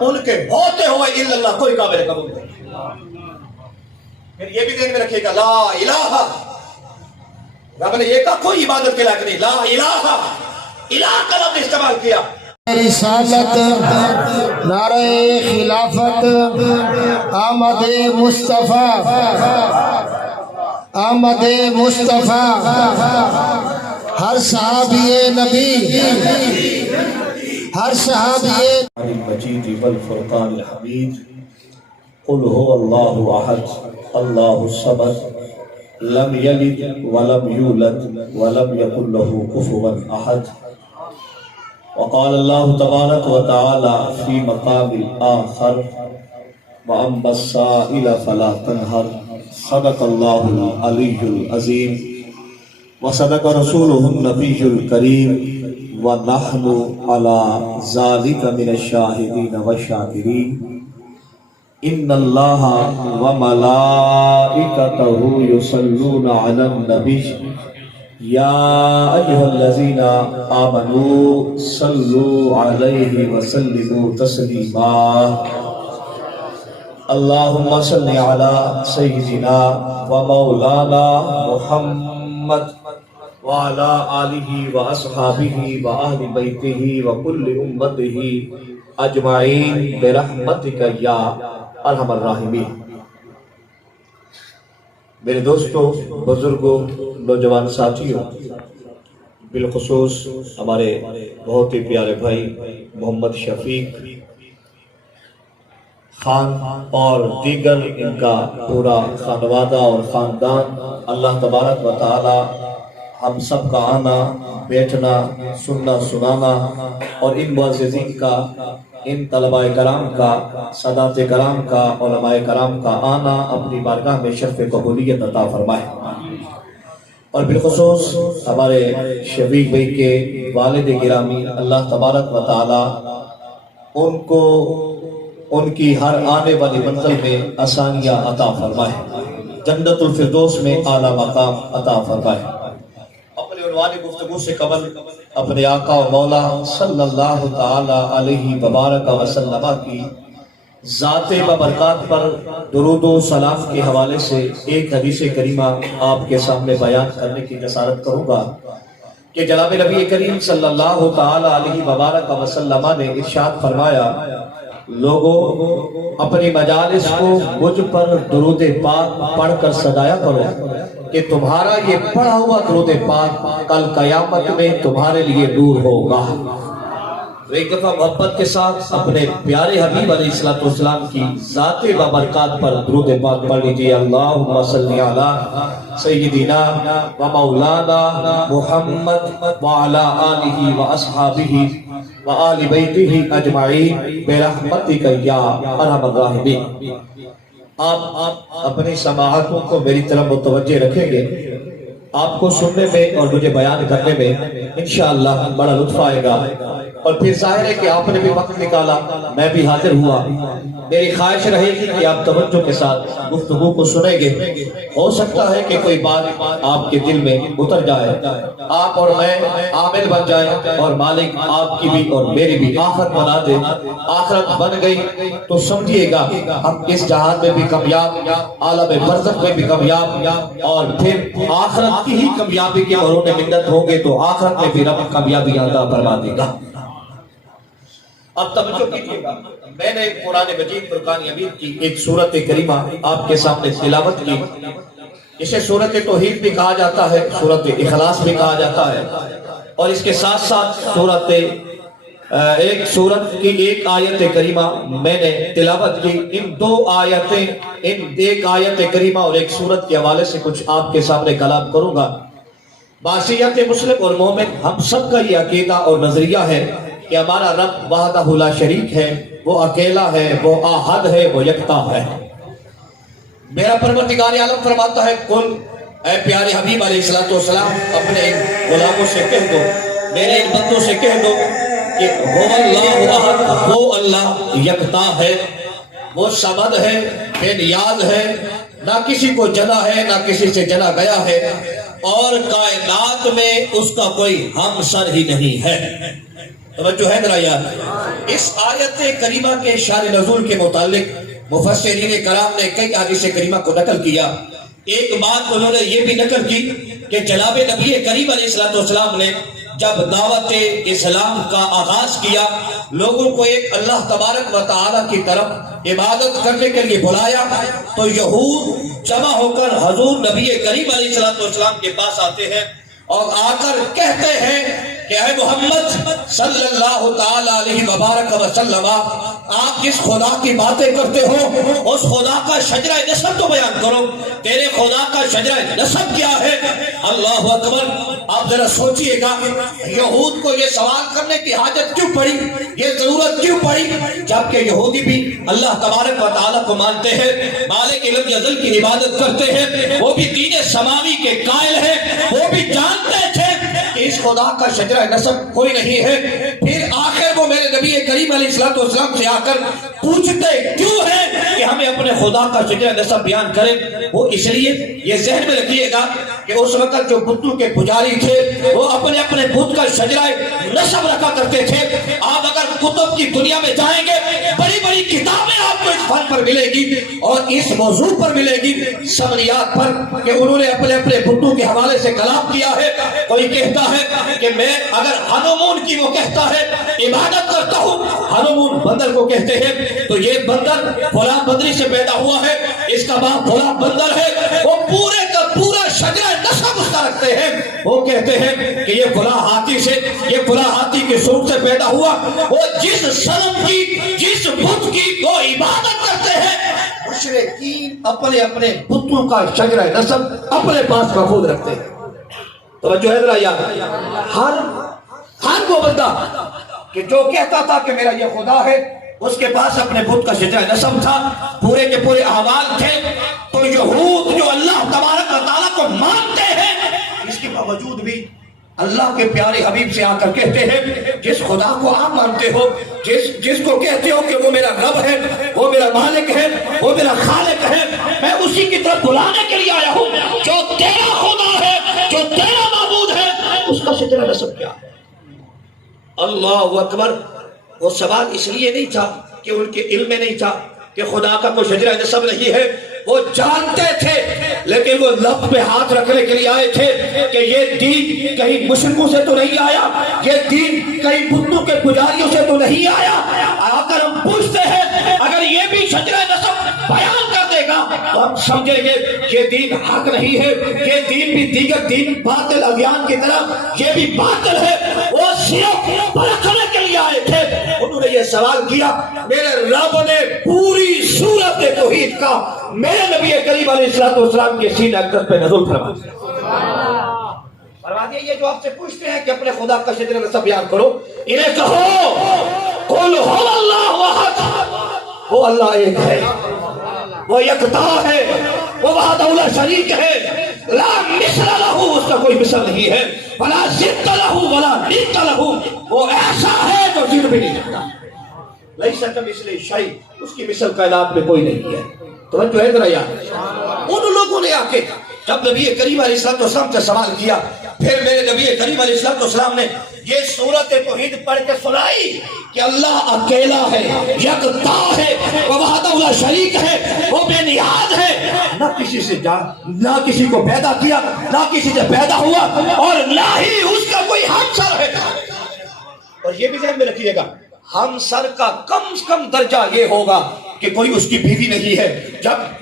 ان کے ہوتے ہوئے الا اللہ کوئی قابل قبول نہیں۔ پھر یہ بھی ذہن میں رکھیے گا، لا الہ، رب نے یہ کہا کوئی عبادت کے لائق نہیں، لا الہ، الہ کا لفظ استعمال کیا۔ رسالت، نعرہ خلافت، آمد مصطفیٰ، آمد مصطفیٰ، ہر صحابی نبی، ہر صحابی المجید والفرقان الحمید، قل هو اللہ احد اللہ الصمد لم یلد ولم یولد ولم یکن له کفوا احد۔ وقال اللہ تبارک وتعالی فی مقام آخر وَأَمَّا السَّائِلَ فَلَا تَنْهَرْ صدق اللہ العلی العظیم وصدق رسولہ النبی الکریم وَنَحْنُ عَلَى ذَلِكَ مِنَ الشَّاهِدِينَ وَالشَّاكِرِينَ۔ ان اللہ وملائکتہ یصلون علی النبی یا ایہا الذین آمنوا صلوا علیہ وسلموا تسلیما۔ اللہم صل علی سیدنا ومولانا محمد وعلى آلہ واصحابہ واہل بیتہ وکل امتہ اجمعین برحمتک یا ارحم الراحمین۔ میرے دوستوں، بزرگوں، نوجوان ساتھیوں، بالخصوص ہمارے بہت ہی پیارے بھائی محمد شفیق خان اور دیگر ان کا پورا خانوادہ اور خاندان، اللہ تبارک و تعالی ہم سب کا آنا، بیٹھنا، سننا، سنانا اور ان معززین کا، ان طلباء کرام کا، سادات کرام کا، علماء کرام کا آنا اپنی بارگاہ میں شرف قبولیت عطا فرمائے۔ اور بالخصوص ہمارے شفیق بھائی کے والد گرامی، اللہ تبارک و تعالی ان کو ان کی ہر آنے والی منزل میں آسانیاں عطا فرمائے، جنت الفردوس میں اعلیٰ مقام عطا فرمائے۔ اپنے عنوان گفتگو سے قبل اپنے آقا و مولا صلی اللہ تعالی علیہ وبارک وسلم کی ذات ببرکات پر درود و سلام کے حوالے سے ایک حدیث کریمہ آپ کے سامنے بیان کرنے کی جسارت کروں گا کہ جناب نبی کریم صلی اللہ تعالی علیہ وبارک وسلم نے ارشاد فرمایا، لوگوں اپنی مجالس کو مجھ پر درود پاک پڑھ کر سجایا کرو کہ تمہارا یہ پڑھا ہوا درود پاک کل قیامت میں تمہارے لیے نور ہوگا۔ ایک دفعہ محبت کے ساتھ اپنے پیارے حبیب علیہ السلام کی ذات بابرکات پر درود پاک پڑھ لیجیے۔ اللہم صلی علی سیدنا و مولانا محمد وعلی آلہ و اصحابہ و آل بیتہ اجمعین برحمتک یا ارحم الراحمین۔ آپ اپنی سماعتوں کو میری طرف متوجہ رکھیں گے، آپ کو سننے میں اور مجھے بیان کرنے میں انشاءاللہ بڑا لطف آئے گا، اور پھر ظاہر ہے کہ آپ نے بھی وقت نکالا، میں بھی حاضر ہوا۔ میری خواہش رہے گی کہ آپ توجہ کے ساتھ گفتگو کو سنیں گے، ہو سکتا ہے کہ کوئی بات آپ کے دل میں اتر جائے، آپ اور میں عامل بن جائیں اور مالک آپ کی بھی اور میری بھی آخرت بنا دے۔ آخرت بن گئی تو سمجھیے گا ہم اس جہان میں بھی کامیاب، عالم برزخ میں بھی کامیاب، اور پھر آخرت کی ہی کامیابی کے بہرون منت ہوں گے تو آخرت میں بھی رب کامیابی عطا فرما دے گا۔ اب توجہ کیجیے گا، میں نے قرآن مجید فرقان حمید کی ایک سورت کریمہ آپ کے سامنے تلاوت کی، اسے سورت توحید بھی کہا جاتا ہے، سورت اخلاص بھی کہا جاتا ہے، اور اس کے ساتھ ساتھ ایک سورت کی ایک آیت کریمہ میں نے تلاوت کی۔ ان دو آیتیں، ایک آیت کریمہ اور ایک سورت کے حوالے سے کچھ آپ کے سامنے کلام کروں گا۔ بحیثیت مسلم اور مومن ہم سب کا یہ عقیدہ اور نظریہ ہے کہ ہمارا رب وحدہ لا شریک ہے، وہ اکیلا ہے، وہ احد ہے، وہ یکتا ہے۔ میرا پروردگار عالم فرماتا ہے، قل اے پیارے حبیب علیہ السلام اپنے غلاموں سے کہہ دو، میرے ان بندوں سے کہہ دو کہ وہ اللہ احد، وہ اللہ یکتا ہے، وہ صمد ہے، بے نیاز ہے، نہ کسی کو جنا ہے نہ کسی سے جنا گیا ہے، اور کائنات میں اس کا کوئی ہمسر ہی نہیں ہے۔ توجہ ہے ذرا یار. اس آیت کریمہ کے شان نزول کے متعلق مفسرین کرام نے کئی احادیث کریمہ کو نقل کیا. ایک بات انہوں نے یہ بھی نقل کی کہ جناب نبی کریم علیہ السلام نے جب دعوت اسلام کا آغاز کیا، لوگوں کو ایک اللہ تبارک و تعالی کی طرف عبادت کرنے کے لیے بلایا، تو یہود جمع ہو کر حضور نبی کریم علیہ السلام کے پاس آتے ہیں اور آ کر کہتے ہیں کہ اے محمد صلی اللہ تعالی علیہ وبارک وسلم، آپ جس خدا کی باتیں کرتے ہو اس خدا کا شجرہ نسب تو بیان کرو، تیرے خدا کا شجرہ نسب کیا ہے؟ اللہ اکبر. آپ ذرا سوچئے گا یہود کو یہ سوال کرنے کی حاجت کیوں پڑی، یہ ضرورت کیوں پڑی، جبکہ یہودی بھی اللہ تبارک و تعالیٰ کو مانتے ہیں، مالک لم یزل کی عبادت کرتے ہیں، وہ بھی دین سماوی کے قائل ہیں، وہ بھی جانتے تھے کہ اس خدا کا شجرہ نسب کوئی نہیں ہے. پھر آخر وہ میرے نبی کریم علیہ السلام سے آ کر پوچھتے کیوں ہیں کہ ہمیں اپنے خدا کا شجرہ نسب بیان کریں؟ وہ اس لیے، یہ ذہن میں رکھیے گا کہ اس وقت جو بتوں کے پجاری تھے وہ اپنے اپنے بت کا شجرہ نسب رکھا کرتے تھے. آپ اگر کتب کی دنیا میں جائیں گے، بڑی بڑی کتابیں آپ کو اس فن پر ملے گی اور اس موضوع پر ملے گی، سمریات پر، کہ انہوں نے اپنے اپنے بتوں کے حوالے سے کلام کیا ہے. کوئی کہتا ہے کہ میں اگر ہنومون کی، وہ کہتا ہے عبادت کرتا ہوں، ہنومون بندر کو کہتے ہیں، تو یہ بندر فلاں بندری سے پیدا ہوا ہے، اس کا باپ فلاں بندر ہے، وہ پورے کا پورا شجرہ نسب اس کا رکھتے ہیں. وہ کہتے ہیں کہ یہ فلاں ہاتھی سے، یہ فلاں ہاتھی کے سونڈ سے پیدا ہوا. وہ جس صنم کی، جس بت کی وہ عبادت کرتے ہیں، مشرکین اپنے اپنے بتوں کا شجرہ نسب اپنے پاس محفوظ رکھتے ہیں. توجہ ہے ذرا یار. ہر وہ بندہ کہ جو کہتا تھا کہ میرا یہ خدا ہے، اس کے پاس اپنے بت کا شجرہ نسب تھا، پورے کے پورے احوال تھے. تو یہود جو اللہ تبارک و تعالیٰ کو مانتے ہیں، اس کے باوجود بھی اللہ کے پیارے حبیب سے آ کر کہتے ہیں جس خدا کو آپ مانتے ہو، جس کو کہتے ہو کہ وہ میرا رب ہے، وہ میرا مالک ہے، وہ میرا خالق ہے، میں اسی کی طرف بلانے کے لیے آیا ہوں. جو تیرا خدا ہے، جو تیرا معبود ہے، اس کا شجرہ نسب کیا ہے؟ اللہ اکبر. وہ سوال اس لیے نہیں تھا کہ ان کے علم میں نہیں تھا کہ خدا کا کوئی شجرہ نسب نہیں ہے، وہ جانتے تھے، لیکن وہ لب پہ ہاتھ رکھنے کے لیے آئے تھے کہ یہ دین کہیں مشرکوں سے تو نہیں آیا، یہ دین کہیں بتوں کے پجاریوں سے تو نہیں آیا. آ کر ہم پوچھتے ہیں اگر یہ بھی شجرہ نسب بیان کر دے گا تو ہم سمجھیں گے یہ دین حق نہیں ہے، یہ دین بھی دیگر دین باطل ادیان کی طرح یہ بھی باطل ہے. وہ صرف پرکھنے کے لیے آئے تھے. انہوں نے یہ سوال کیا، میرے رب نے پوری سورت توحید کا میرے نبی کریم علیہ السلام کے سینہ اقدس پہ نزول فرما دیا. یہ جو آپ سے پوچھتے ہیں کہ اپنے خدا کا شجرہ نسب بیان کرو، انہیں کہو قل هو اللہ احد، وہ اللہ ایک ہے، وہ یکتا ہے، وہ وحدہ لا شریک ہے، لا مثل لہ، اس کا کوئی مثل نہیں ہے، ولا ضد لہ ولا ند لہ، وہ ایسا ہے جو ضد بھی نہیں کرتا. لیس کمثلہ شیء، اس کی مثل کائنات میں کوئی نہیں ہے. توجہ ہے ذرا یار. ان لوگوں نے آ کے جب نبی کریم علیہ السلام سے سوال کیا، پھر میرے نبی کریم علیہ السلام نے یہ سورت توحید پڑھ کے سنائی کہ اللہ اکیلا ہے، یکتا ہے، وہ وحدہ لا شریک ہے، وہ بے نیاز ہے، نہ کسی سے نہ کسی کو پیدا کیا، نہ کسی سے پیدا ہوا، اور نہ ہی اس کا کوئی ہمسر ہے. اور یہ بھی ذہن میں رکھیے گا، ہمسر کا کم سے کم درجہ یہ ہوگا کہ کوئی اس کی بیوی نہیں ہے.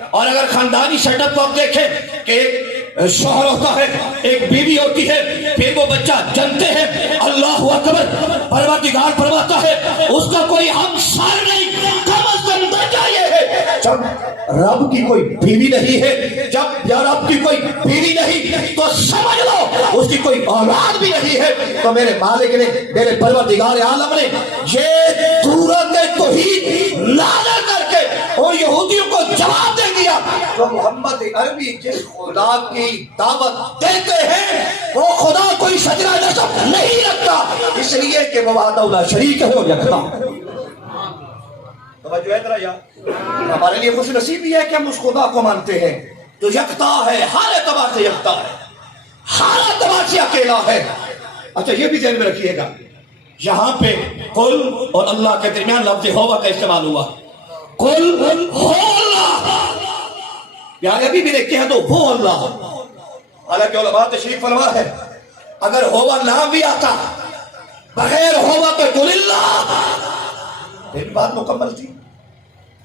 اور اگر خاندانی سیٹ اپ کو آپ دیکھیں کہ ایک شوہر ہوتا ہے، ایک بیوی ہوتی ہے، پھر وہ بچہ جنتے ہیں، اللہ اکبر، پروردگار فرماتا ہے اس کا کوئی ہمسر نہیں. کم از کم درجہ یہ ہے جب رب کی کوئی بیوی نہیں ہے، جب رب کی کوئی بیوی نہیں تو سمجھ لو اس کی کوئی اولاد بھی نہیں ہے. تو میرے مالک نے، میرے پروردگار عالم نے یہ سورت توحید نازل کر کے اور یہودیوں کو جواب دے دیا. تو محمد عربی جس خدا کی دعوت دیتے ہیں وہ خدا کوئی شجرہ نسب نہیں رکھتا، اس لیے کہ وہ وحدہ لا شریک ہے اور یکتا. توجہ ہے ذرا یار. ہمارے لیے خوش نصیبی ہے کہ ہم اس خدا کو مانتے ہیں جو یکتا ہے، ہر اعتبار سے یکتا ہے، ہر اعتبار سے اکیلا ہے. اچھا یہ بھی ذہن میں رکھیے گا، یہاں پہ قل اور اللہ کے درمیان لفظ ہوا کا استعمال ہوا. قل ہو اللہ، یعنی ابھی بھی دیکھتے ہیں تو وہ اللہ. حالانکہ علماء تشریف فرما ہے اگر ہوا نہ بھی آتا، بغیر ہوا تو قل اللہ، پھر بات مکمل تھی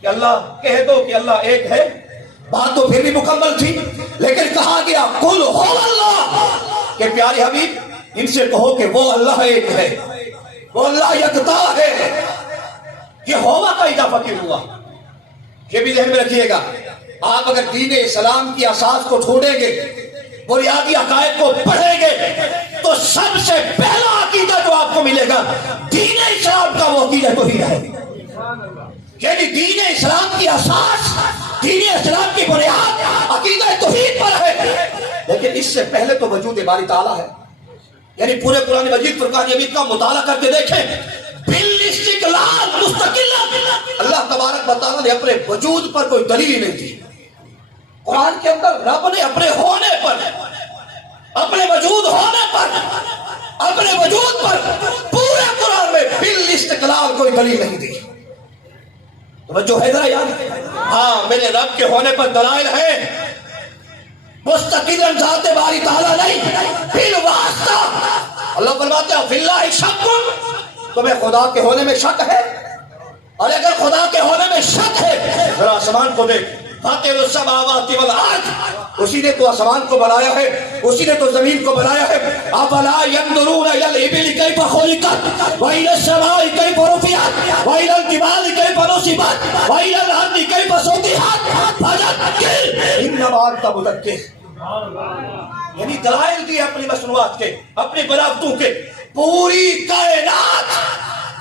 کہ اللہ کہہ دو کہ اللہ ایک ہے، بات تو پھر بھی مکمل تھی. لیکن کہا گیا قل ہو اللہ کہ پیارے حبیب ان سے کہو کہ وہ اللہ ایک ہے، وہ اللہ یکتا ہے. یہ ہوا کا اضافہ کیوں ہوا؟ یہ بھی ذہن میں رکھیے گا. آپ اگر دین اسلام کی اساس کو چھوڑیں گے، بنیادی عقائد کو پڑھیں گے، تو سب سے پہلا عقیدہ جو آپ کو ملے گا دین اسلام کا، وہ عقیدہ توحید ہے. یعنی دین اسلام کی اساس، دین اسلام کی بنیاد عقیدہ توحید پر ہے. لیکن اس سے پہلے تو وجود باری تعالیٰ ہے. یعنی پورے قرآن مجید فرقان حمید کا مطالعہ کر کے دیکھیں، بالاستقلال مستقل اللہ تبارک و تعالیٰ نے اپنے وجود پر کوئی دلیل نہیں دی. قرآن کے اندر رب نے اپنے ہونے پر، اپنے وجود ہونے پر، اپنے وجود پر پورے قرآن میں بالاستقلال کوئی دلیل نہیں دی. توجہ ہے ذرا یاد. ہاں میرے رب کے ہونے پر دلائل ہیں، مستقل ذات باری تعالیٰ نہیں، بالواسطہ. اللہ فرماتے ہیں فی اللہ شک، تمہیں خدا کے ہونے میں شک ہے؟ اور اگر خدا کے ہونے میں شک ہے، ذرا آسمان کو دیکھ. فاطر السماوات والارض، اسی نے تو آسمان کو بنایا ہے، اسی نے تو زمین کو بنایا ہے. افلا ينظرون الى الابل كيف خلقت والى السماء كيف رفعت والى الجبال كيف نصبت والى الارض كيف سطحت فذكر انما انت مذكر. یعنی دلائل دی اپنی مصنوعات کے، اپنی بناوٹوں کے. پوری کائنات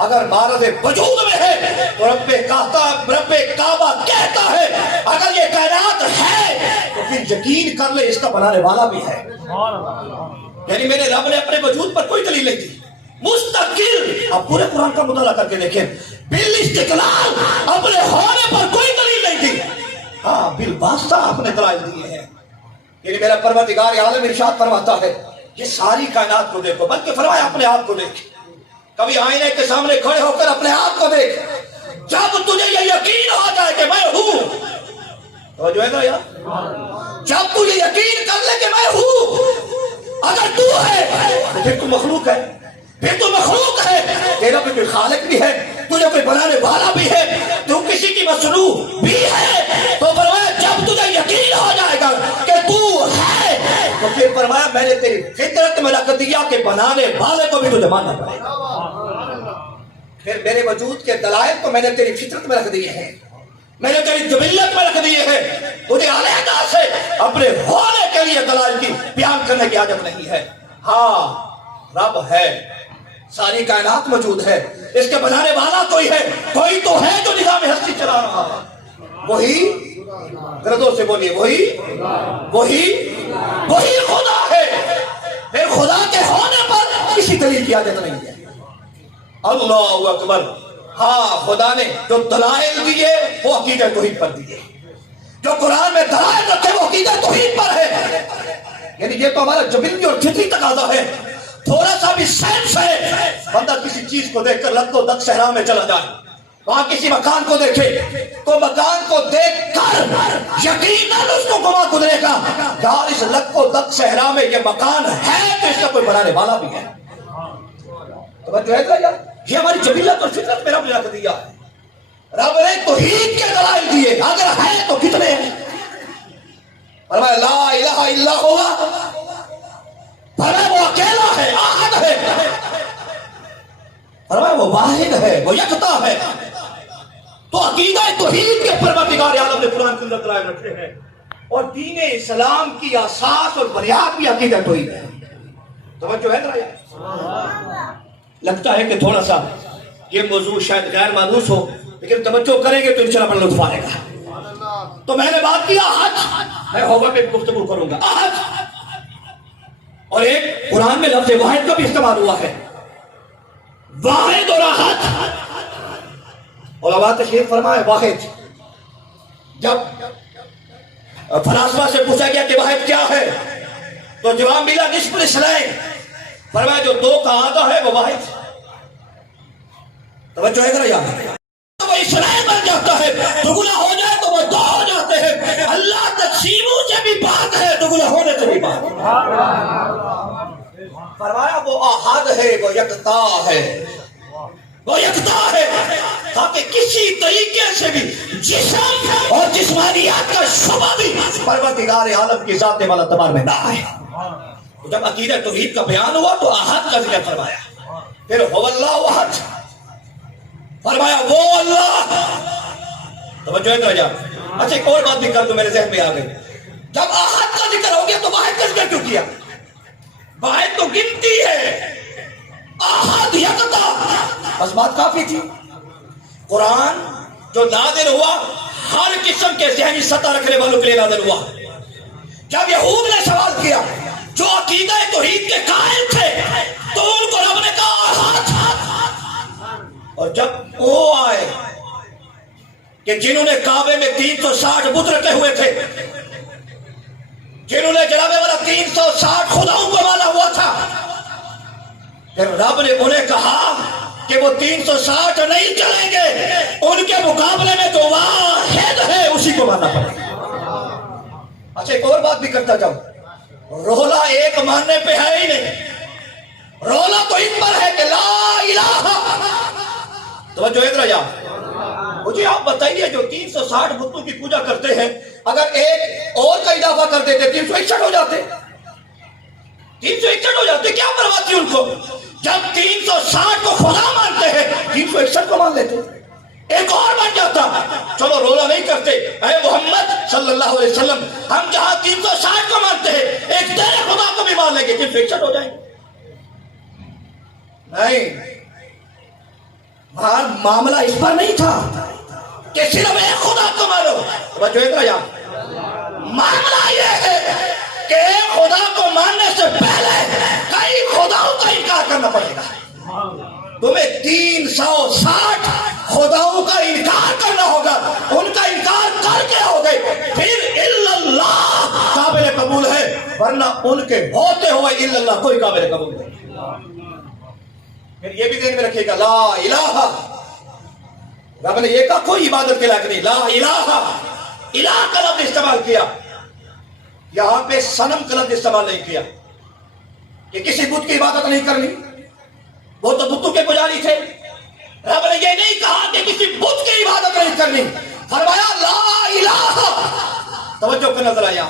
اگر معرض وجود میں ہے تو رب کعبہ کہتا ہے اگر یہ کائنات ہے تو پھر یقین کر لے اس کا بنانے والا بھی ہے. یعنی میرے رب نے اپنے وجود پر کوئی دلیل نہیں دی، مستقل. آپ پورے قرآن کا مطالعہ کر کے دیکھیں، بالاستقلال اپنے ہونے پر کوئی دلیل نہیں دی. ہاں بالواسطہ آپ نے دلائل دیے ہیں. یعنی میرا پروردگار عالم ارشاد فرماتا ہے یہ ساری کائنات کو دیکھو، بلکہ فرمایا اپنے آپ کو دیکھ. کبھی آئینے کے سامنے کھڑے ہو کر اپنے آپ کو دیکھ. جب تجھے یہ یقین ہو جائے کہ میں ہوں، توجہ ہے نا یار، جب تجھے یقین کر لے کہ میں ہوں، اگر تو ہے تو پھر تو مخلوق ہے، پھر تو مخلوق ہے. تیرا بھی کوئی خالق بھی ہے، تجھے کوئی بنانے والا بھی ہے، تو کسی کی مصنوع بھی ہے. تو فرمایا جب تجھے یقین ہو جائے گا کہ تو ہے، تو پھر فرمایا میں نے تیری فطرت میں رکھ دیا کہ بنانے والے کو بھی تجھے ماننا پڑے گا. پھر میرے وجود کے دلائل کو میں نے تیری فطرت میں رکھ دیے ہیں، میں نے تیری جبلیت میں رکھ دیے ہیں. مجھے علیحدہ سے اپنے ہونے کے لیے دلائل کی بیان کرنے کی حاجت نہیں ہے. ہاں رب ہے، ساری کائنات موجود ہے، اس کے بنانے والا کوئی ہے، کوئی تو ہے جو نظام ہستی چلا رہا ہے. وہی دردوں سے بولیے، وہی خدا ہے. پھر خدا کے ہونے پر کسی دلیل کی حاجت نہیں ہے. اللہ اکبر. ہاں خدا نے جو دلائل دیے وہ عقیدہ توحید پر دیے، جو قرآن میں دلائل رکھے وہ عقیدہ توحید پر ہے. یعنی یہ تو ہمارا جبلی اور فطری تقاضا ہے. تھوڑا سا بھی سینس ہے، بندہ کسی چیز کو دیکھ کر لگ و دک صحرا میں چلا جائے، وہاں کسی مکان کو دیکھے تو مکان کو دیکھ کر یقیناً اس کو گما گزرے گا یار اس لگ و دک صحرا میں یہ مکان ہے تو اس کا کوئی بنانے والا بھی ہے. توجہ ہے یار، یہ ہماری جبلیت اور فطرت میں رب نے رکھ دیا. رب نے توحید کے دلائل دیے، اگر ہے تو کتنے ہیں. فرمایا لا الہ الا ہوا، فرمایا وہ اکیلا ہے، احد ہے، فرمایا وہ واحد ہے، وہ یکتا ہے. تو عقیدہ توحید کے پروردگار عالم نے قرآن کے اندر دلائل رکھے ہیں، اور دین اسلام کی اساس اور بنیاد بھی عقیدہ توحید ہے. توجہ ہے ذرا. لگتا ہے کہ تھوڑا سا یہ موضوع شاید غیر مانوس ہو، لیکن توجہ کریں گے تو انشاءاللہ بڑا لطف آئے گا. تو میں نے بات کیا احد، میں ہوگا پہ گفتگو کروں گا. احد، اور ایک قرآن میں لفظ واحد کا بھی استعمال ہوا ہے. واحد اور احد، علماء تشریف فرمائے واحد. جب فلاسفہ سے پوچھا گیا کہ واحد کیا ہے تو جواب ملا نصف اثنین، فرمایا جو دو کا آدھا ہے وہ واحد. توجہ ہے ذرا یار، تو وہ اسرائیل بن جاتا ہے، دگنا ہو جائے تو وہ دو ہو جاتے ہیں۔ اللہ تقسیموں سے بھی بات ہے، دگنا ہونے سے بھی بات ہے۔ فرمایا وہ احد ہے، وہ یکتا ہے، وہ یکتا ہے، تاکہ کسی طریقے سے بھی جسم اور جسمانیات کا شبہ بھی پروردگار عالم کی ذات والا اعتبار میں نہ آئے۔ جب عقیدہ توحید کا بیان ہوا تو احد کا ذکر فرمایا، پھر هو اللہ احد فرمایا، وہ اللہ۔ توجہ ہے درجہ۔ اچھا ایک اور بات بھی کر دو، میرے ذہن میں آ گئی، جب احد کا ذکر ہو گیا تو واحد کا ذکر کیوں کیا؟ واحد تو گنتی ہے، احد یکتا، بس بات کافی تھی۔ قرآن جو نازل ہوا ہر قسم کے ذہنی سطح رکھنے والوں کے لیے نازل ہوا۔ جب یہود نے سوال کیا جو عقیدہ توحید کے قائل تھے تو ان کو رب نے کہا احد، اور جب وہ آئے کہ جنہوں نے کعبے میں 360 بت رکھے ہوئے تھے، جنہوں نے جناب والا 360 خداؤں کو مانا ہوا تھا، پھر رب نے انہیں کہا کہ وہ 360 نہیں چلیں گے، ان کے مقابلے میں تو واحد ہے، اسی کو ماننا پڑے گا۔ اچھا ایک اور بات بھی کرتا جاؤں، رولا ایک ماننے پہ ہے ہی نہیں، رولا تو اس پر ہے کہ لا الہ۔ توجہ ادھر جا، مجھے آپ بتائیے جو 360 بتوں کی پوجا کرتے ہیں، اگر ایک اور کا اضافہ کر دیتے 361 ہو جاتے، 361 ہو جاتے، کیا پرواہ تھی ان کو؟ جب 360 کو خدا مانتے ہیں 361 کو مان لیتے، ایک اور بن جاتا۔ چلو رولا نہیں کرتے، اے محمد صلی اللہ علیہ وسلم، ہم جہاں 360 کو مانتے ہیں ایک تیرے خدا کو بھی مان لیں گے، 361 ہو جائیں گے۔ نہیں، معاملہ اس پر نہیں تھا کہ صرف ایک خدا کو مانو۔ توجہ ادھر یا، معاملہ یہ ہے کہ ایک خدا کو ماننے سے پہلے کئی خداؤں کا انکار کرنا پڑے گا۔ تمہیں 360 خداؤں کا انکار کرنا ہوگا، ان کا انکار کر کے ہو گئے پھر الا اللہ قابل قبول ہے، ورنہ ان کے ہوتے ہوئے الا اللہ کوئی قابل قبول نہیں۔ پھر یہ بھی ذہن میں رکھیے گا، لا الہ، رب نے یہ کہا کوئی عبادت کے لائق نہیں، لا الہ، الہ کا لفظ استعمال کیا، یہاں پہ صنم کا لفظ استعمال نہیں کیا کہ کسی بت کی عبادت نہیں کرنی، وہ تو بتوں کے پجاری تھے۔ رب نے یہ نہیں کہا کہ کسی بت کی عبادت نہیں کرنی، فرمایا لا الہ۔ توجہ کا نظر آیا،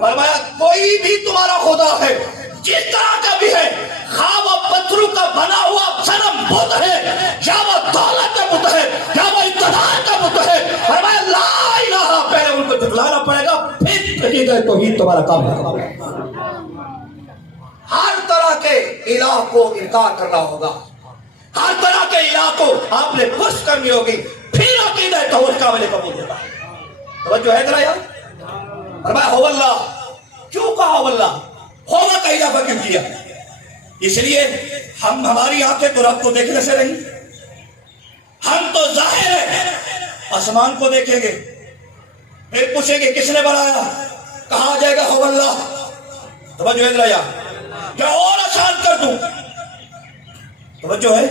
فرمایا کوئی بھی تمہارا خدا ہے جس طرح کا بھی ہے، خواہ وہ پتھروں کا بنا ہوا صنم بت ہے، یا وہ دولت کا بت ہے، یا وہ اقتدار کا بت ہے، فرمایا لا الہ، پہلے ان کو جھٹلانا پڑے گا، پھر عقیدہ توحید تمہارا کام ہے۔ ہر طرح کے الہ کو انکار کرنا ہوگا، ہر طرح کے الہ کو آپ نے پشت کرنی ہوگی، پھر عقیدہ توحید قابل قبول ہوگا۔ توجہ ہے ذرا یار، فرمایا هو اللہ، کیوں کہا هو اللہ؟ ہوگا کا اضافہ کیوں کیا؟ اس لیے ہماری آنکھیں تو رب کو دیکھنے سے نہیں، ہم تو ظاہر ہے آسمان کو دیکھیں گے، پھر پوچھیں گے کس نے بنایا، کہا جائے گا هو اللہ۔ توجہ ہے ذرا یار، یا اور آسان کر دوں، توجہ ہے،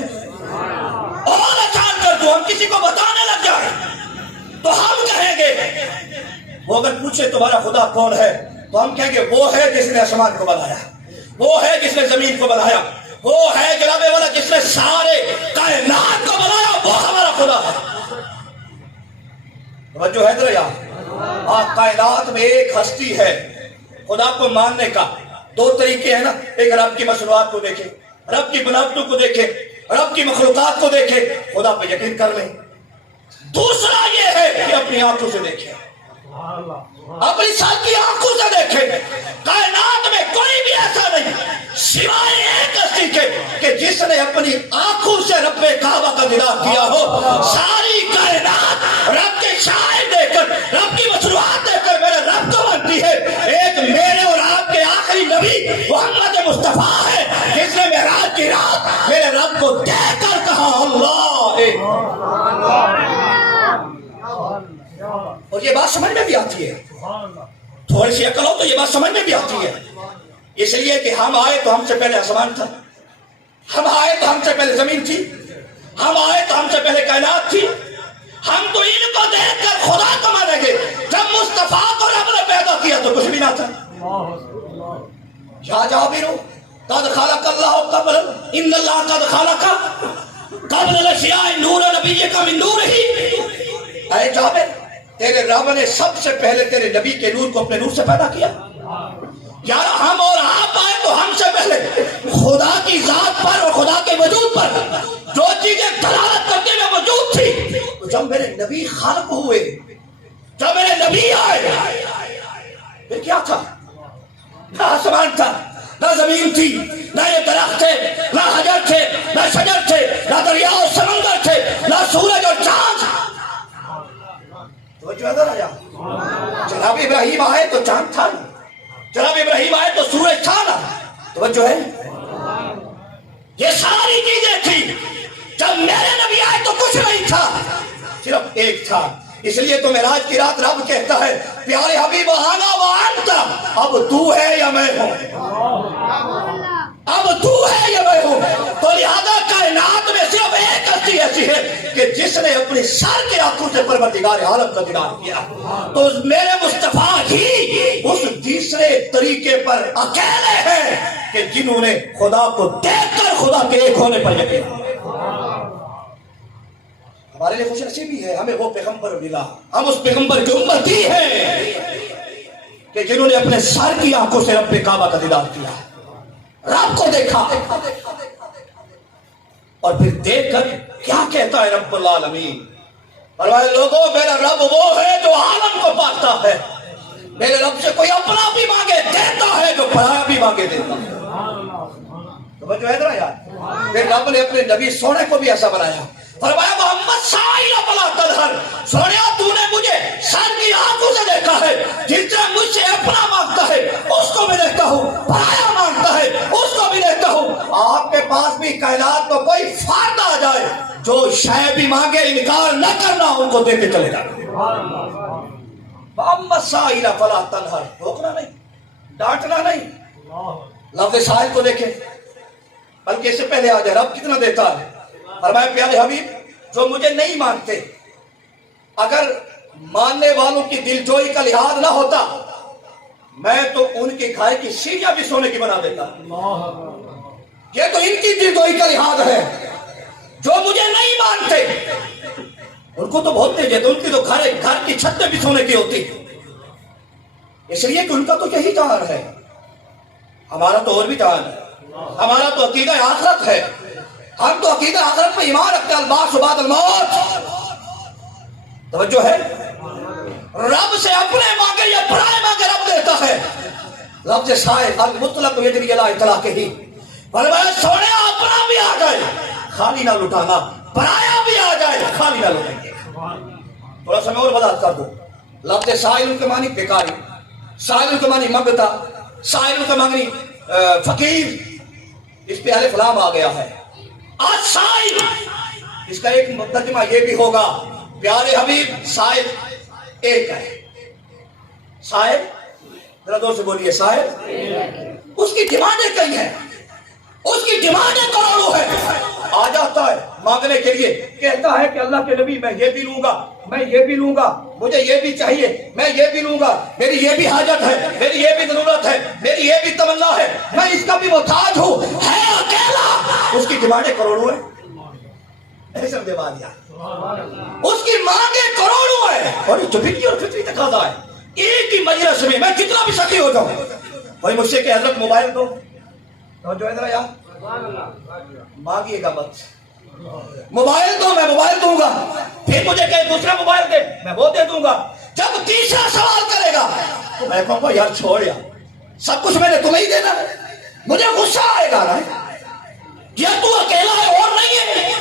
اور آسان کر دوں، ہم کسی کو بتانے لگ جائیں تو ہم کہیں گے، وہ اگر پوچھے تمہارا خدا کون ہے تو ہم کہیں گے وہ ہے جس نے آسمان کو بنایا، وہ ہے جس نے زمین کو بنایا، وہ ہے جناب والا جس نے سارے کائنات کو بنایا، وہ ہمارا خدا ہے۔ توجہ ہے ذرا یار، کائنات میں ایک ہستی ہے، خدا کو ماننے کا دو طریقے ہیں نا، ایک رب کی مصنوعات کو دیکھے، رب کی بناوٹوں کو دیکھے، رب کی مخلوقات کو دیکھے، خدا پہ یقین کر لیں۔ دوسرا یہ ہے کہ اپنی آنکھوں سے دیکھے، اپنی ساتھ کی آنکھوں سے دیکھے۔ کائنات میں کوئی بھی ایسا نہیں سوائے ایک ہستی کے کہ جس نے اپنی آنکھوں سے رب کعبہ کا دیدار کیا ہو۔ ساری کائنات رب کے شاعر دے کر، رب کی مصنوعات دے کر میرے رب کو مانتی ہے۔ ایک میرے اور آپ کے آخری نبی محمد مصطفیٰ ہے جس نے معراج کی رات میرے رب کو دیکھ کر کہا اللہ۔ اور یہ بات سمجھ میں بھی آتی ہے، تھوڑی سی عقل ہو تو یہ بات سمجھ میں بھی آتی ہے، اس لیے کہ ہم آئے تو ہم سے پہلے آسمان تھا، ہم آئے تو ہم سے پہلے زمین تھی، ہم آئے تو ہم سے پہلے کائنات تھی. ہم تو ان کو دیکھ کر خدا کو مانیں گے. جب مصطفیٰ کو رب نے پیدا کیا تو کچھ بھی نہ تھا. یا جابر قد خلق اللہ قبل ان اللہ قد خلق قبل الاشیاء نور نبیک من نورہ. اے جابر تیرے رب نے سب سے پہلے تیرے نبی کے نور کو اپنے نور سے پیدا کیا. یار ہم اور آپ آئے تو ہم سے پہلے خدا کی ذات پر اور خدا کے وجود پر جو چیزیں دلالت کرتے ہوئے موجود تھی، تو جب میرے نبی خلق ہوئے، جب میرے نبی آئے، پھر کیا تھا؟ نہ آسمان تھا، نہ زمین تھی، نہ یہ درخت تھے، نہ حجر تھے، نہ شجر تھے، نہ دریا اور سمندر تھے، نہ سورج اور چاند. توجہ ادھر آیا. جناب ابراہیم آئے تو چاند تھا نا، جناب ابراہیم آئے تو سورج تھا نا. توجہ ہے. یہ ساری چیزیں تھی. جب میرے نبی آئے تو کچھ نہیں تھا، صرف ایک تھا. اس لیے تو معراج کی رات رب کہتا ہے پیارے حبیب آنا وانت، اب تو ہے یا میں ہوں، اب تو ہے یا میں ہوں. تو لہذا کائنات میں صرف ایک ہستی ایسی ہے کہ جس نے اپنی سر کے آنکھوں سے پروردگار عالم کا دیدار کیا. تو میرے مصطفیٰ ہی اس تیسرے طریقے پر اکیلے ہیں کہ جنہوں نے خدا کو دیکھ کر خدا کے ایک ہونے پر یقین. ہمارے لیے خوش نصیبی ہے، ہمیں وہ پیغمبر ملا، ہم اس پیغمبر کی امتی ہیں کہ جنہوں نے اپنے سر کی آنکھوں سے رب کعبہ کا دیدار کیا، رب کو دیکھا، اور پھر دیکھ کر کیا کہتا ہے رب العالمین. فرمایا لوگوں میرا رب وہ ہے جو عالم کو پاتا ہے. میرے رب سے کوئی اپنا بھی مانگے دیتا ہے، جو پرایا بھی مانگے دیتا ہے. توجہ ہے ذرا یار. پھر رب نے اپنے نبی سونے کو بھی ایسا بنایا. فرمایا محمد سائل بلا تدہر، سونیا تو نے مجھے سر کی آنکھوں سے دیکھا ہے. جس طرح مجھ سے اپنا مانگتا ہے اس کو بھی دیکھتا ہوں، پرایا مانگتا ہے اس کو بھی دیکھتا ہوں. آپ کے پاس بھی کائنات کو کوئی فرد آ جائے، جو شے بھی مانگے انکار نہ کرنا، ان کو دے کے چلے جانا. محمد سائل بلا تدہر، روکنا نہیں، ڈانٹنا نہیں. لفظ سائل کو دیکھیں، بلکہ اس سے پہلے آ جائے رب کتنا دیتا ہے. فرمایا پیارے حبیب جو مجھے نہیں مانتے، اگر ماننے والوں کی دلجوئی کا لحاظ نہ ہوتا میں تو ان کے گھر کی سیڑھیاں بھی سونے کی بنا دیتا. یہ تو ان کی دلجوئی کا لحاظ ہے. جو مجھے نہیں مانتے ان کو تو بہت تیز ہے، تو ان کی تو گھر کی چھتیں بھی سونے کی ہوتی، اس لیے کہ ان کا تو یہی جان ہے. ہمارا تو اور بھی جان ہے، ہمارا تو عقیدہ آخرت ہے. ہم تو عقیدہ آخرت پہ ایمان رکھتے ہیں، البعث بعد الموت. توجہ ہے. رب سے اپنے مانگے یا پرائے مانگے رب دیتا ہے. لفظ شاعر المطلق یجری علی اطلاقہ ہی. فرمایا سونے اپنا بھی آ جائے خالی نہ لٹانا، پرایا بھی آ جائے خالی نہ لٹائیں گے. تھوڑا سا میں اور وضاحت کر دوں. لفظ سائل کے معنی بیکاری، سائل کے معنی منگتا، سائل کے معنی فقیر. اس پہ الف لام آ گیا ہے. سائل اس کا ایک ترجمہ یہ بھی ہوگا پیارے حبیب سائل ایک ہے. سائل ذرا دور سے بولیے. سائل اس کی ڈیمانڈیں کئی ہیں، اس کی ڈیمانڈیں کروڑوں ہے. آ جاتا ہے مانگنے کے لیے، کہتا ہے کہ اللہ کے نبی میں یہ بھی لوں گا، میں یہ بھی لوں گا، مجھے یہ بھی چاہیے، میں یہ بھی لوں گا، میری یہ بھی حاجت ہے، میری یہ بھی ضرورت ہے، میری یہ بھی تمنا ہے، میں اس کا بھی محتاج ہوں. ہے اکیلا، اس کی ڈیمانڈیں کروڑوں ہیں. ایسا دیوانیہ اس کی مانگیں کروڑوں ہیں، اور یہ جبلی اور فطری تقاضا ہے. ایک ہی مجلس میں میں کتنا بھی سخی ہو جاؤں، کوئی مجھ سے کہ حضرت موبائل دو، تو جو ہے ذرا یار مانگیے گا مت. موبائل دو، میں موبائل دوں گا. پھر مجھے کہے دوسرا موبائل دے، میں وہ دے دوں گا. جب تیسرا سوال کرے گا تو میں کہوں گا یار چھوڑ یار، سب کچھ میں نے تمہیں ہی دینا ہے. مجھے غصہ آئے گا نا، یا تو اکیلا ہے اور نہیں ہے.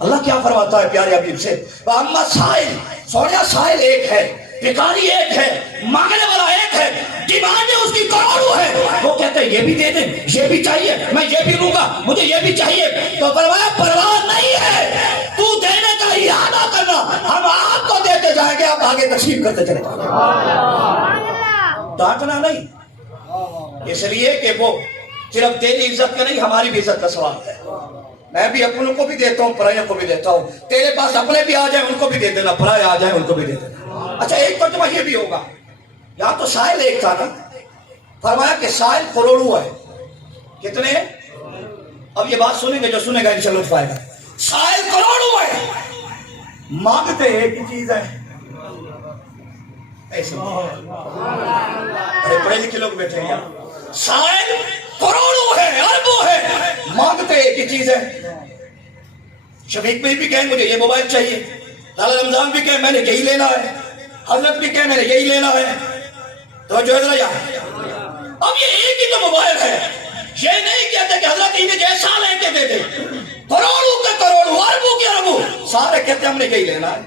اللہ کیا فرماتا ہے پیارے حبیب سے، اما سائل، سونیا سائل ایک ہے، بھکاری ایک ہے، مانگنے والا ایک ہے، ڈیمانڈیں اس کی کروڑوں ہے. وہ کہتے ہیں یہ بھی دے دیں، یہ بھی چاہیے، میں یہ بھی لوں گا، مجھے یہ بھی چاہیے. تو فرمایا پرواہ نہیں ہے، تو دینے کا ارادہ کرنا، ہم آپ کو دیتے جائیں گے، آپ آگے تشریف کرتے چلے جائیں گے. ڈانٹنا نہیں، اس لیے کہ وہ صرف تیری عزت کا نہیں ہماری بھی عزت کا سوال ہے. میں بھی اپنوں کو بھی دیتا ہوں، پرائیوں کو بھی دیتا ہوں. تیرے پاس اپنے بھی آ جائیں ان کو بھی دے دینا، پرائے آ جائیں ان کو بھی دے دینا. اچھا ایک ترجمہ یہ بھی ہوگا، یہاں تو سائل ایک تھا نا، فرمایا کہ سائل کروڑوں ہے. کتنے؟ اب یہ بات سنیں گے، جو سنے گا انشاءاللہ لطف آئے گا. سائل کروڑوں ہے، مانگتے ایک ہی چیز ہے. ایسے بڑے لکھے لوگ بیٹھے ہیں یہاں. سائل کروڑوں ہے، اربوں ہے، مانگتے ایک ہی چیز ہے. شفیق بھائی بھی کہیں مجھے یہ موبائل چاہیے، لالا رمضان بھی کہیں میں نے یہی لینا ہے، حضرت بھی کہیں میں نے یہی لینا ہے. تو جو ہے یار اب یہ ایک ہی تو موبائل ہے، یہ نہیں کہتے کہ حضرت انہیں جیسا لے کے دے دے. کروڑوں کے کروڑوں، اربوں کے اربوں، سارے کہتے ہیں ہم نے یہی لینا ہے.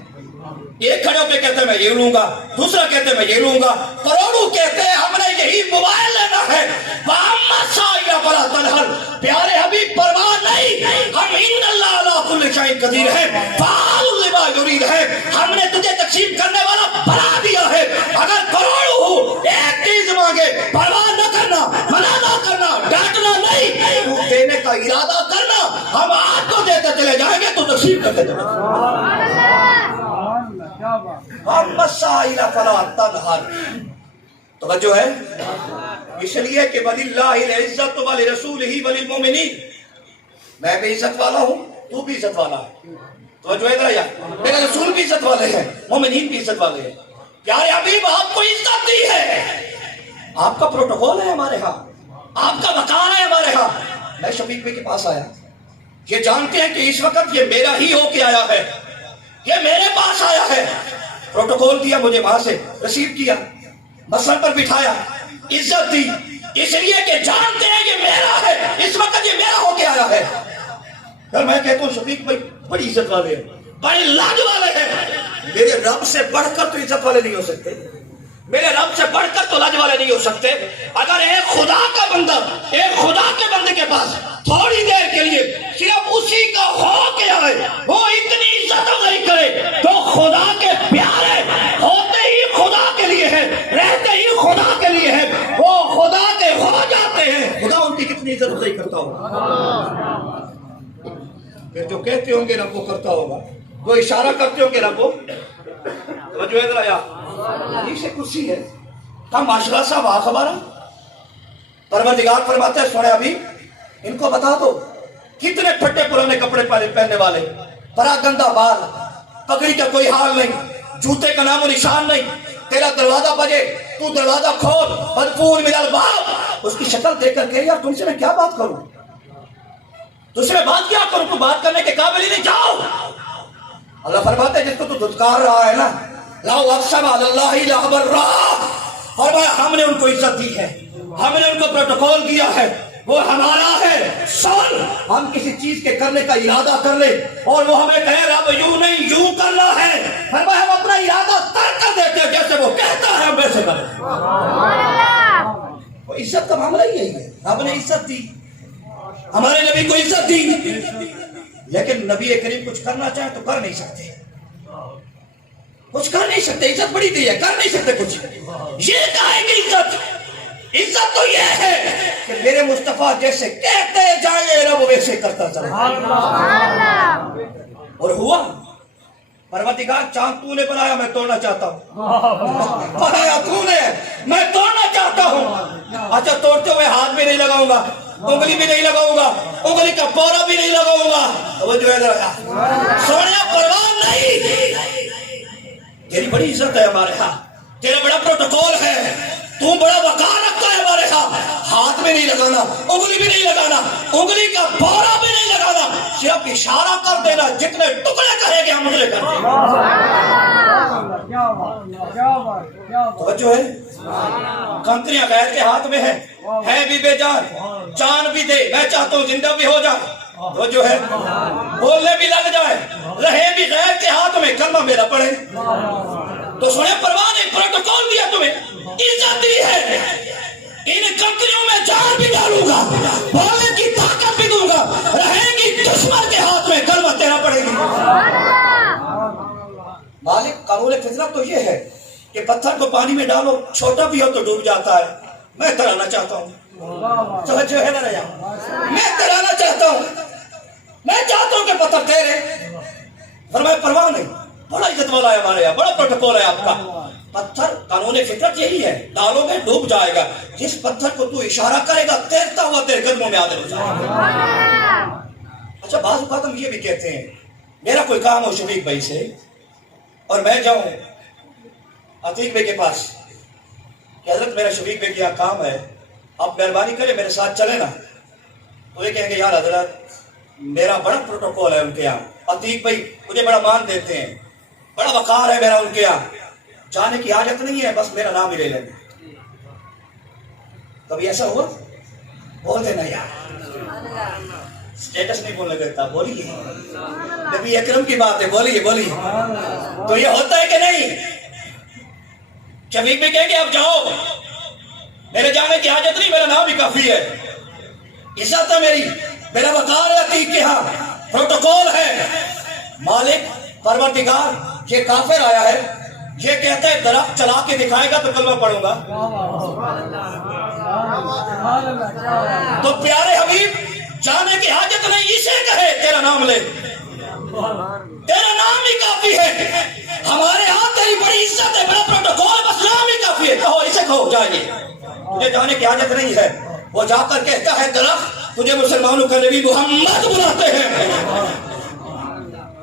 ایک کھڑے پہ کہتے ہیں میں یہ لوں گا، دوسرا کہتے ہیں میں یہ لوں گا. کروڑوں کہتے ہیں ہم نے یہی موبائل لینا ہے. محمد صاحب بڑا تنہر پیارے حبیب پرواہ نہیں، ہم ان اللہ علیہ کل شیء قدیر ہے، فعال لما یرید ہے. ہم نے تجھے تقسیم کرنے والا بنا دیا ہے. اگر کروڑوں ہو ایک چیز مانگے، پرواہ نہ کرنا، منع نہ کرنا، ڈانٹنا نہیں، تو دینے کا ارادہ کرنا. ہم آپ کو دیتے چلے جائیں گے تو تقسیم کرتے چلے جائیں گے. مسائل فلا تنہر. توجہ ہے اس لیے کہ وللہ العزت ولرسولہ وللمؤمنین. میں بھی عزت والا ہوں، تو بھی عزت والا ہے. توجہ ہے ذرا یار، میرے رسول بھی عزت والے ہیں، مومنین بھی عزت والے ہیں. پیارے حبیب آپ کو عزت دی ہے، آپ کا پروٹوکول ہے ہمارے ہاں، آپ کا مکان ہے ہمارے ہاں. میں شفیق بھائی کے پاس آیا، یہ جانتے ہیں کہ اس وقت یہ میرا ہی ہو کے آیا ہے، یہ میرے پاس آیا ہے. پروٹوکول دیا مجھے، وہاں سے ریسیو کیا، مسند پر بٹھایا، عزت دی، اس لیے کہ جانتے ہیں یہ میرا ہے، اس وقت یہ میرا ہو کے آیا ہے. پھر میں کہتا ہوں شفیق بھائی بڑی عزت والے ہیں، بڑے لاج والے ہیں. میرے رب سے بڑھ کر تو عزت والے نہیں ہو سکتے، میرے رب سے بڑھ کر تو لاج والے نہیں ہو سکتے. اگر ایک خدا کا بندہ ایک خدا کے بندے کے پاس تھوڑی دیر کے لیے صرف اسی کا ہو کے آئے، وہ اتنی عزت نہیں کرے تو خدا کے پیارے ہوتے ہی خدا کے لیے ہے، رہتے ہی خدا کے لیے ہے، وہ خدا کے ہو جاتے ہیں. خدا ان کی کتنی عزت نہیں کرتا ہوگا. پھر جو کہتے ہوں گے رب وہ کرتا ہوگا، وہ اشارہ کرتے ہوں گے رب وہ. توجہ ہے ذرا یار، یہ سے کرسی ہے کم معاشرہ صاحب آخبارہ. پروردگار فرماتے ہیں سونے ابھی ان کو بتا دو کتنے پھٹے پرانے کپڑے پہننے والے، بڑا گندا بال، پگڑی کا کوئی حال نہیں، جوتے کا نام و نشان نہیں. تیرا دروازہ بجے تو دروازہ کھول، مدفون من الباب. اس کی شکل دیکھ کر کہ یار تم سے میں کیا بات کروں، تم سے میں بات کیا کروں، تو بات کرنے کے قابل ہی نہیں. جاؤ. اللہ فرماتے ہیں جس کو تو دھتکار رہا ہے نا، لاؤ اقسم علی اللہ لابرہ. فرمایا ہم نے ان کو عزت دی ہے، ہم نے ان کو پروٹوکول دیا ہے، وہ ہمارا ہے. سن ہم کسی چیز کے کرنے کا ارادہ کر لیں اور وہ ہمیں کہے رب یوں نہیں یوں کرنا ہے، فرمایا ہم اپنا ارادہ ترک کر دیتے ہیں، جیسے وہ کہتا ہے ہم ویسے کریں. وہ عزت کا معاملہ ہی یہی ہے. رب نے عزت دی، ہمارے نبی کو عزت دی، لیکن نبی کریم کچھ کرنا چاہے تو کر نہیں سکتے، کچھ کر نہیں سکتے. عزت بڑی دی ہے، کر نہیں سکتے کچھ. یہ کہا ہے کہ عزت تو یہ ہے کہ میرے مصطفیٰ جیسے کہتے جائیں رب ویسے کرتا چلا. اور ہوا پروردگار چاند تو نے بنایا، میں توڑنا چاہتا ہوں، بنایا تو نے، میں توڑنا چاہتا ہوں. اچھا توڑتے ہوئے ہاتھ بھی نہیں لگاؤں گا، انگلی بھی نہیں لگاؤں گا، انگلی کا پورا بھی نہیں لگاؤں گا. وہ جو ہے سونے پرواہ نہیں. تیری بڑی عزت ہے ہمارے ہاں، تیرا بڑا پروٹوکول ہے، تو بڑا وقار رکھتا ہے ہمارے ہاں. ہاتھ بھی نہیں لگانا، انگلی بھی نہیں لگانا، انگلی کا پورا بھی نہیں لگانا، صرف اشارہ کر دینا، جتنے ٹکڑے کہے گے ہم اتنے کر دیں. توجہ ہے، کنکریاں غیر کے ہاتھ میں ہے بھی بے جان، جان بھی دے، میں چاہتا ہوں زندہ بھی ہو جائے. توجہ ہے، بولنے بھی لگ جائے، رہے بھی غیر کے ہاتھ میں، کلمہ میرا پڑھے. تو سنے پرواہ نہیں، پروٹوکول دیا تمہیں، عزت دی ہے. ان کنکریوں میں جان بھی ڈالوں گا، بولنے کی طاقت بھی دوں گا، رہیں گی دشمن کے ہاتھ میں، کلمہ تیرا پڑے گی. مالک قانون فطرت تو یہ ہے کہ پتھر کو پانی میں ڈالو، چھوٹا بھی ہو تو ڈوب جاتا ہے. میں ترانا چاہتا ہوں. توجہ ہے نا، میں ترانا چاہتا ہوں، میں چاہتا ہوں کہ پتھر تیرے، فرمایا پرواہ نہیں، بڑا عزت والا ہے ہمارے یہاں، بڑا پروٹوکول ہے آپ کا. پتھر قانون فطرت یہی ہے، ڈالو میں ڈوب جائے گا، جس پتھر کو تو اشارہ کرے گا تیرتا ہوا تیرے قدموں میں حاضر ہو جائے گا. اچھا بعض اوقات ہم یہ بھی کہتے ہیں میرا کوئی کام ہو شفیق بھائی سے اور میں جاؤں عتیق بھائی کے پاس کہ حضرت میرا شفیق بھائی کا کام ہے، آپ مہربانی کریں میرے ساتھ چلیں نا. تو یہ کہیں گے یار حضرت میرا بڑا پروٹوکول ہے ان کے یہاں، عتیق بھائی مجھے بڑا مان دیتے ہیں، بڑا وقار ہے میرا ان کے یہاں، جانے کی حاجت نہیں ہے، بس میرا نام ہی لے لیں. کبھی ایسا ہوا؟ بول دینا یار، اسٹیٹس نہیں بولنے دیتا، بولیے نبی اکرم کی بات ہے، بولیے بولیے. تو یہ ہوتا ہے کہ نہیں؟ شفیق بھی کہیں گے اب جاؤ، میرے جانے کی حاجت نہیں، میرا نام ہی کافی ہے، عزت ہے میری، میرا وقار ہے عتیق کے ہاں، پروٹوکول ہے. مالک پروردگار یہ کافر آیا ہے، یہ کہتا ہے درخت چلا کے دکھائے گا تو کلمہ پڑھوں گا. تو پیارے حبیب جانے کی حاجت نہیں، اسے کہے تیرا نام لے، تیرا نام ہی کافی ہے. ہمارے ہاں تیری بڑی عزت ہے، بڑا پروٹوکول، بس نام ہی کافی ہے. کہو اسے کہو جائیے، تجھے جانے کی حاجت نہیں ہے. وہ جا کر کہتا ہے درخت تجھے مسلمانوں کا نبی محمد بلاتے ہیں.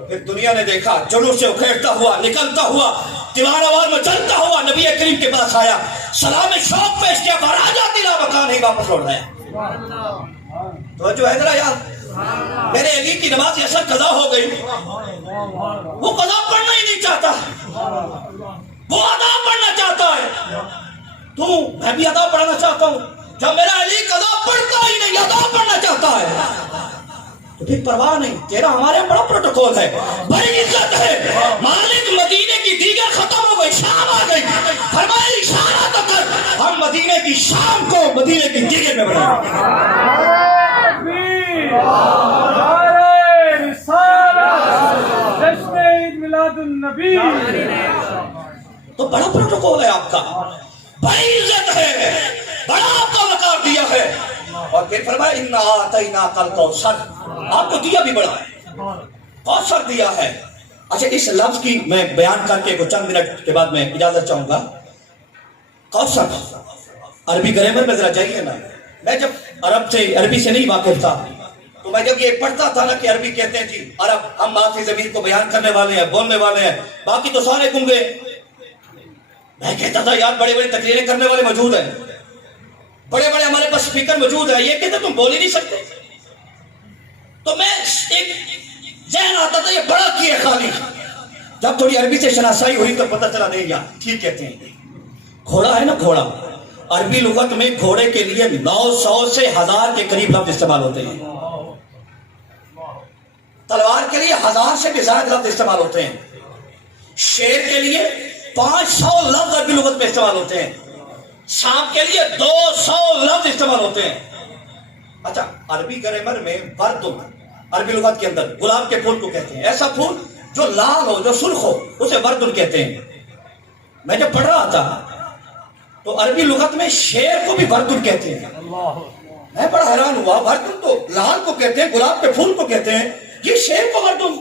پھر دنیا نے دیکھا جلوس سے اکھیڑتا ہوا، نکلتا ہوا، دیوان آوار میں چلتا ہوا نبی کریم کے پاس آیا، سلام شوق پیش کیا، راجا تیرا مکان ہی واپس لوٹ گیا. تو جو ہے ذرا یار میرے علی کی نماز عصر قضا ہو گئی، وہ قضا پڑھنا ہی نہیں چاہتا، وہ ادا پڑھنا چاہتا ہے. تو میں بھی ادا پڑھنا چاہتا ہوں، جب میرا علی قضا پڑھتا ہی نہیں ادا پڑھنا چاہتا ہے تو پھر پرواہ نہیں، تیرا ہمارے بڑا پروٹوکول ہے، بڑی عزت ہے. مالک مدینے کی دیگر ختم ہو گئی، شام آ گئی، فرمایا اشارہ تو کر، ہم مدینے کی شام کو مدینے کی دیگر میں بنائیں گے. تو بڑا پروٹوکول ہے آپ کا، بڑی عزت ہے، بڑا آپ کا وقار دیا ہے. اور پھر فرمایا اِنَّا أَعْطَيْنَاكَ الْكَوْثَرَ، آپ کو دیا بھی بڑا ہے، کوثر دیا ہے. اچھا اس لفظ کی میں بیان کر کے چند منٹ کے بعد میں اجازت چاہوں گا. کوثر عربی گرامر میں ذرا جائیے نا. میں جب عربی سے نہیں واقف تھا تو میں جب یہ پڑھتا تھا نا کہ عربی کہتے ہیں جی عرب، ہم معافی ضمیر کو بیان کرنے والے ہیں، بولنے والے ہیں، باقی تو سارے گنگے. میں کہتا تھا یار بڑے بڑے تقریریں کرنے والے موجود ہیں، بڑے بڑے ہمارے پاس اسپیکر موجود ہیں، یہ کہتے تم بول ہی نہیں سکتے. تو میں ایک ذہن آتا تھا یہ بڑا کی ہے خالی. جب تھوڑی عربی سے شناسائی ہوئی تو پتہ چلا نہیں یار ٹھیک کہتے ہیں. گھوڑا ہے نا، گھوڑا عربی لغت میں گھوڑے کے لیے 900 سے 1000 کے قریب لفظ استعمال ہوتے ہیں. تلوار کے لیے 1000 سے بھی زیادہ لفظ استعمال ہوتے ہیں. شیر کے لیے 500 لفظ عربی لغت میں استعمال ہوتے ہیں. سانپ کے لیے 200 لفظ استعمال ہوتے ہیں. اچھا عربی گرامر میں وردن عربی لغت کے اندر گلاب کے پھول کو کہتے ہیں، ایسا پھول جو لال ہو، جو سرخ ہو، اسے وردن کہتے ہیں. میں جب پڑھ رہا تھا تو عربی لغت میں شیر کو بھی وردن کہتے ہیں. میں بڑا حیران ہوا، وردن تو لال کو کہتے ہیں، گلاب کے پھول کو کہتے ہیں، یہ شیر کو وردن.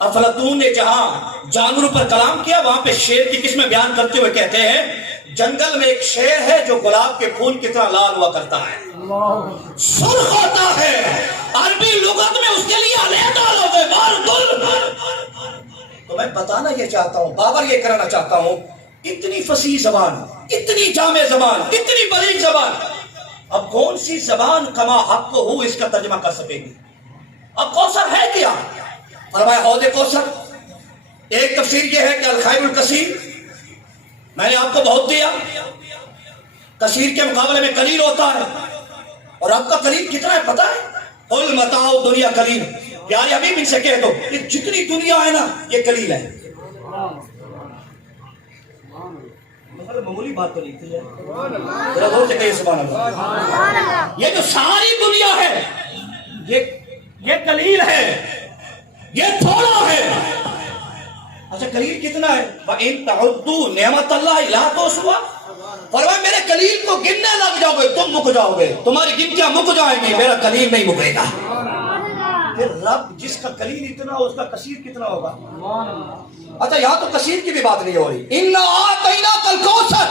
افلاطون نے جہاں جانوروں پر کلام کیا وہاں پہ شیر کی قسمیں بیان کرتے ہوئے کہتے ہیں جنگل میں ایک شیر ہے جو گلاب کے پھول کی طرح لال ہوا کرتا ہے، سرخ ہوتا ہے. عربی لغت میں اس کے لیے علیحدہ لفظ ہے وردن. تو میں بتانا یہ چاہتا ہوں، بابر یہ کرانا چاہتا ہوں، اتنی فصیح زبان، اتنی جامع زبان، اتنی بلیغ زبان، اب کون سی زبان کما حق ہو اس کا ترجمہ کر سکے گی؟ اب کوثر ہے کیا؟ فرمایا حوض کوثر. ایک تفسیر یہ ہے کہ الخیر الکثیر، میں نے آپ کو بہت دیا، کثیر کے مقابلے میں قلیل ہوتا ہے. اور آپ کا قلیل کتنا ہے پتہ ہے؟ قل متاع دنیا قلیل. پیارے حبیب ان سے کہہ دو کہ جتنی دنیا ہے نا یہ قلیل ہے. معمولی بات تو نہیں تھی، ذرا غور سے کہیے سبحان اللہ. یہ جو ساری دنیا ہے یہ قلیل ہے، یہ تھوڑا ہے. اچھا قلیل کتنا ہے؟ وَإِن تَعُدُّوا نِعْمَتَ اللَّهِ لَا تُحْصُوهَا. فرمایا میرے قلیل کو گننے لگ جاؤ گے تم مک جاؤ گے، تمہاری گنتیاں مک جائیں گی، میرا قلیل نہیں مکے گا. پھر رب جس کا قلیل اتنا ہو اس کا کثیر کتنا ہوگا؟ اچھا یہاں تو کثیر کی بھی بات نہیں ہو رہی. اِنَّا أَعْطَيْنَاكَ الْكَوْثَرَ.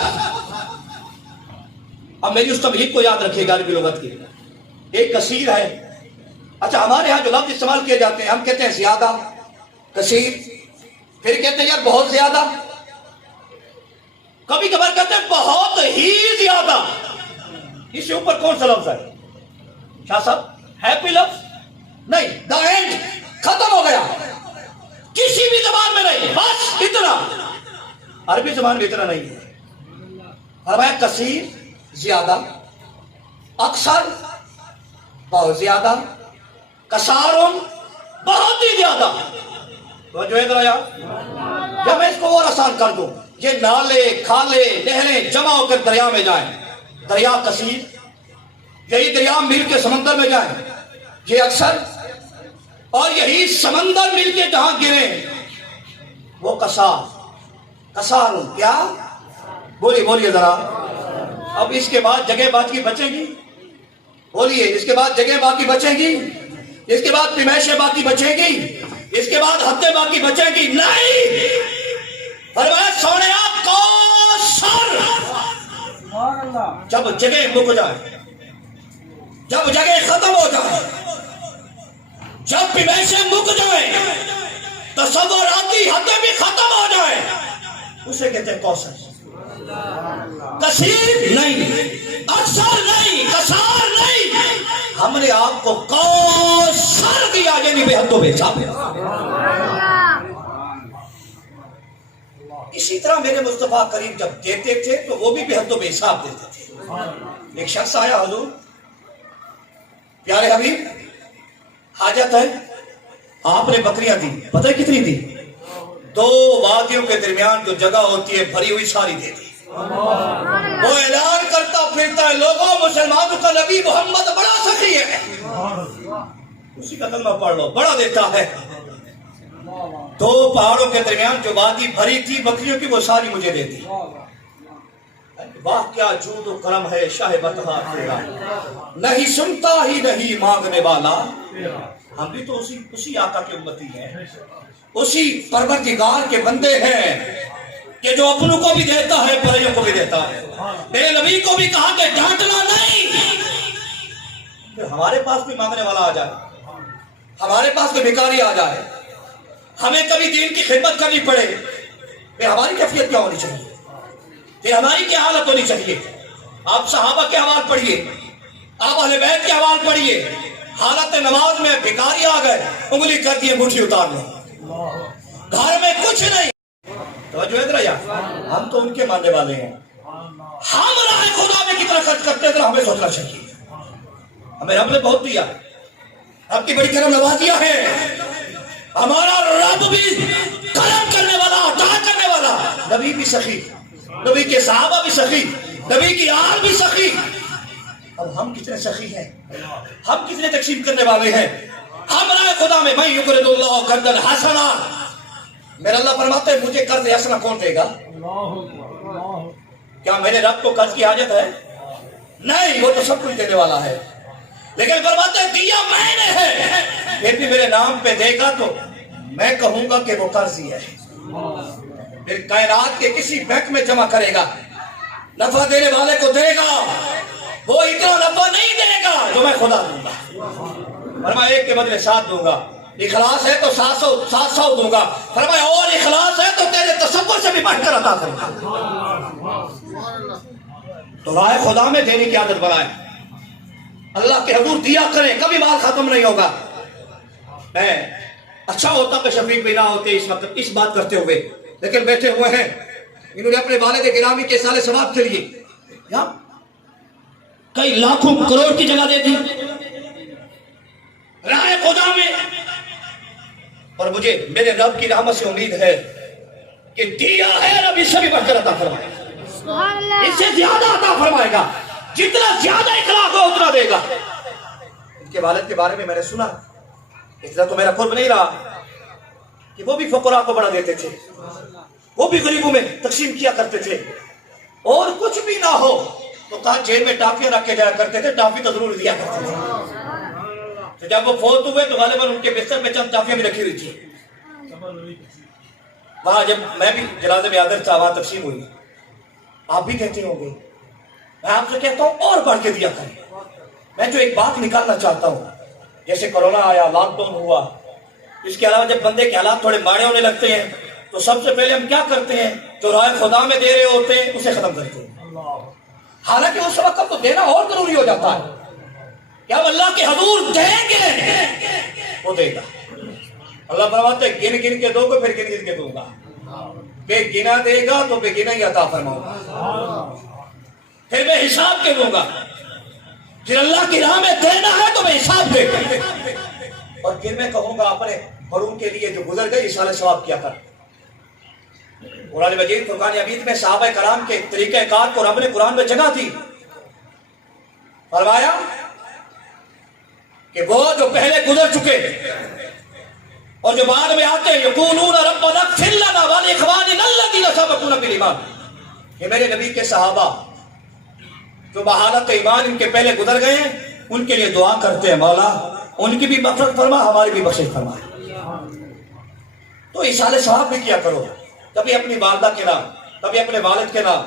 اب میری اس تمہید کو یاد رکھیے گا عربی لغت کی. ایک کثیر ہے. اچھا ہمارے ہاں جو لفظ استعمال کیے جاتے ہیں ہم کہتے ہیں زیادہ، کثیر، پھر کہتے ہیں یار بہت زیادہ، کبھی کبھار کہتے ہیں بہت ہی زیادہ. اس سے اوپر کون سا لفظ ہے شاہ صاحب؟ ہیپی لفظ نہیں. دا اینڈ، ختم ہو گیا. کسی بھی زبان میں نہیں، بس اتنا. عربی زبان میں اتنا نہیں ہے. فرمایا کثیر زیادہ، اکثر بہت زیادہ، کثارن بہت ہی زیادہ. تو جو ادھر آیا جب میں اس کو اور آسان کر دوں، یہ نالے کھالے نہریں جمع ہو کر دریا میں جائیں، دریا کثیر. یہی دریا مل کے سمندر میں جائیں، یہ اکثر. اور یہی سمندر مل کے جہاں گریں وہ کثار. کثار کیا؟ بولیے ذرا. اب اس کے بعد جگہ باقی بچیں گی؟ بولیے. اس کے بعد جگہ باقی بچیں گی؟ اس کے بعد پیمائشیں باقی بچیں گی؟ اس کے بعد حدیں باقی بچیں گی؟ نہیں. فرمایا سونے آپ کوثر. جب جگہ مک جائے، جب جگہ ختم ہو جائے، جب پیمائشیں مک جائیں، تصوراتی حدیں بھی ختم ہو جائیں، اسے کہتے ہیں کوثر. کثیر نہیں، اکثر نہیں، کثار نہیں. ہم نے آپ کو کوثر دیا، یعنی بے حد و بے حساب. اسی طرح میرے مصطفیٰ کریم جب دیتے تھے تو وہ بھی بے حد و بے حساب دیتے تھے. ایک شخص آیا، حضور پیارے حبیب حاجت ہے. آپ نے بکریاں دی، پتہ ہے کتنی دی؟ 2 وادیوں کے درمیان جو جگہ ہوتی ہے بھری ہوئی ساری دے دی. وہ اعلان کرتا پھرتا ہے، لوگوں مسلمانوں کا نبی محمد بڑا سخی ہے، اسی کا کلمہ پڑھ لو، بڑا دیتا ہے. 2 پہاڑوں کے درمیان جو وادی بھری تھی بکریوں کی وہ ساری مجھے دے دی. واہ کیا جود و کرم ہے شاہ بطحا تیرا، نہیں سنتا ہی نہیں مانگنے والا. ہم بھی تو اسی آقا کی امتی ہیں، اسی پروردگار کے بندے ہیں کہ جو اپنوں کو بھی دیتا ہے پریوں کو بھی دیتا ہے. میرے نبی کو بھی کہا کہ ڈانٹنا نہیں. پھر ہمارے پاس بھی مانگنے والا آ جائے، ہمارے پاس کوئی بھکاری آ جائے، ہمیں کبھی دین کی خدمت کرنی پڑے، پھر ہماری کیفیت کیا ہونی چاہیے؟ پھر ہماری کیا حالت ہونی چاہیے؟ آپ صحابہ کے حوال پڑھیے، آپ اہل بیت کے حوال پڑھیے. حالت نماز میں بھکاری آ گئے، انگلی کر دی انگوٹھی اتار لو، گھر میں کچھ نہیں. توجہ ادھر آیا. ہم تو ان کے ماننے والے ہیں. ہم راہ خدا میں کتنا خرچ کرتے ہیں ہمیں سوچنا چاہیے. ہمیں رب نے بہت دیا، رب کی بڑی کرم نوازیاں ہیں. ہمارا رب بھی کرم کرنے والا، عطا کرنے والا. نبی بھی سخی، نبی کے صحابہ بھی سخی، نبی کی آل بھی سخی. اب ہم کتنے سخی ہیں، ہم کتنے تقسیم کرنے والے ہیں. ہم راہ خدا میں من یقرض اللہ قرضا حسنا، میرا اللہ فرماتے ہیں مجھے قرض حسنا کون دے گا؟ کیا میرے رب کو قرض کی حاجت ہے؟ نہیں، وہ تو سب کچھ دینے والا ہے. لیکن فرماتے ہیں دیا میں نے ہے، پھر بھی میرے نام پہ دے گا تو میں کہوں گا کہ وہ قرضی ہے. پھر کائنات کے کسی بینک میں جمع کرے گا، نفع دینے والے کو دے گا، وہ اتنا نفع نہیں دے گا جو میں خدا دوں گا. فرمایا 1 کے بدلے 7 دوں گا. اخلاص ہے تو 700 دوں گا. فرمایا اور اخلاص ہے تو تیرے تصور سے بھی بڑھ کر عطا کروں گا. تو راہ خدا میں دینے کی عادت بنائیں، اللہ کے حضور دیا کریں، کبھی مال ختم نہیں ہوگا. اچھا ہوتا کہ شفیق بھی نہ ہوتے اس وقت اس بات کرتے ہوئے، لیکن بیٹھے ہوئے ہیں. انہوں نے اپنے والد گرامی کے سال ثواب کے لیے کئی لاکھوں کروڑ کی جگہ دے دی راہ خدا میں. اور مجھے میرے رب کی رحمت سے امید ہے کہ دیا ہے رب اس سے بھی بڑھ کر عطا فرمائے گا، اس سے زیادہ عطا فرمائے گا. جتنا زیادہ اخلاق ہو اتنا دے گا. ان کے والد کے بارے میں نے سنا، اس طرح تو میرا قرب نہیں رہا کہ وہ بھی فقراء کو بڑا دیتے تھے، وہ بھی غریبوں میں تقسیم کیا کرتے تھے. اور کچھ بھی نہ ہو تو کہا جیل میں ٹافیاں رکھ کے جایا کرتے تھے، ٹافی تو ضرور دیا کرتے تھے. تو جب وہ فوت ہوئے تو غالباً ان کے بستر میں چند چاقیاں بھی رکھی ہوئی تھی. وہاں جب میں بھی جنازے میں حاضر تھا وہاں تقسیم ہوئی. آپ بھی کہتے ہوں گے, میں آپ سے کہتا ہوں اور بڑھ کے دیا کریں. میں جو ایک بات نکالنا چاہتا ہوں, جیسے کرونا آیا, لاک ڈاؤن ہوا, اس کے علاوہ جب بندے کے حالات تھوڑے ماڑے ہونے لگتے ہیں تو سب سے پہلے ہم کیا کرتے ہیں, جو رائے خدا میں دے رہے ہوتے ہیں اسے ختم کرتے ہیں. حالانکہ اس وقت تو دینا اور ضروری ہو جاتا ہے کہ ہم اللہ کے حضور دیں گے, وہ دے گا. اللہ فرماتے ہیں گن گن کے دو گے, پھر گن گن کے دوں گا. بے گنا دے گا تو بے گنا ہی عطا فرماؤں گا, پھر میں حساب کے دوں گا. پھر اللہ کی راہ میں دینا ہے تو میں حساب دے گا. اور پھر میں کہوں گا اپنے بڑوں کے لیے جو گزر گئے اشارے ثواب کیا کر. قرآن مجید فرقان حمید میں صحابہ کرام کے طریقہ کار کو رب نے قرآن میں جگہ دی. فرمایا کہ وہ جو پہلے گزر چکے اور جو بعد میں آتے ہیں, یقولون ربنا اغفر لنا ولاخواننا الذین سبقونا بالایمان, یہ میرے نبی کے صحابہ جو بحالت ایمان ان کے پہلے گزر گئے ہیں ان کے لیے دعا کرتے ہیں, مولا ان کی بھی مغفرت فرما, ہماری بھی بخشش فرما. تو ایصال ثواب بھی کیا کرو, کبھی اپنی والدہ کے نام, کبھی اپنے والد کے نام,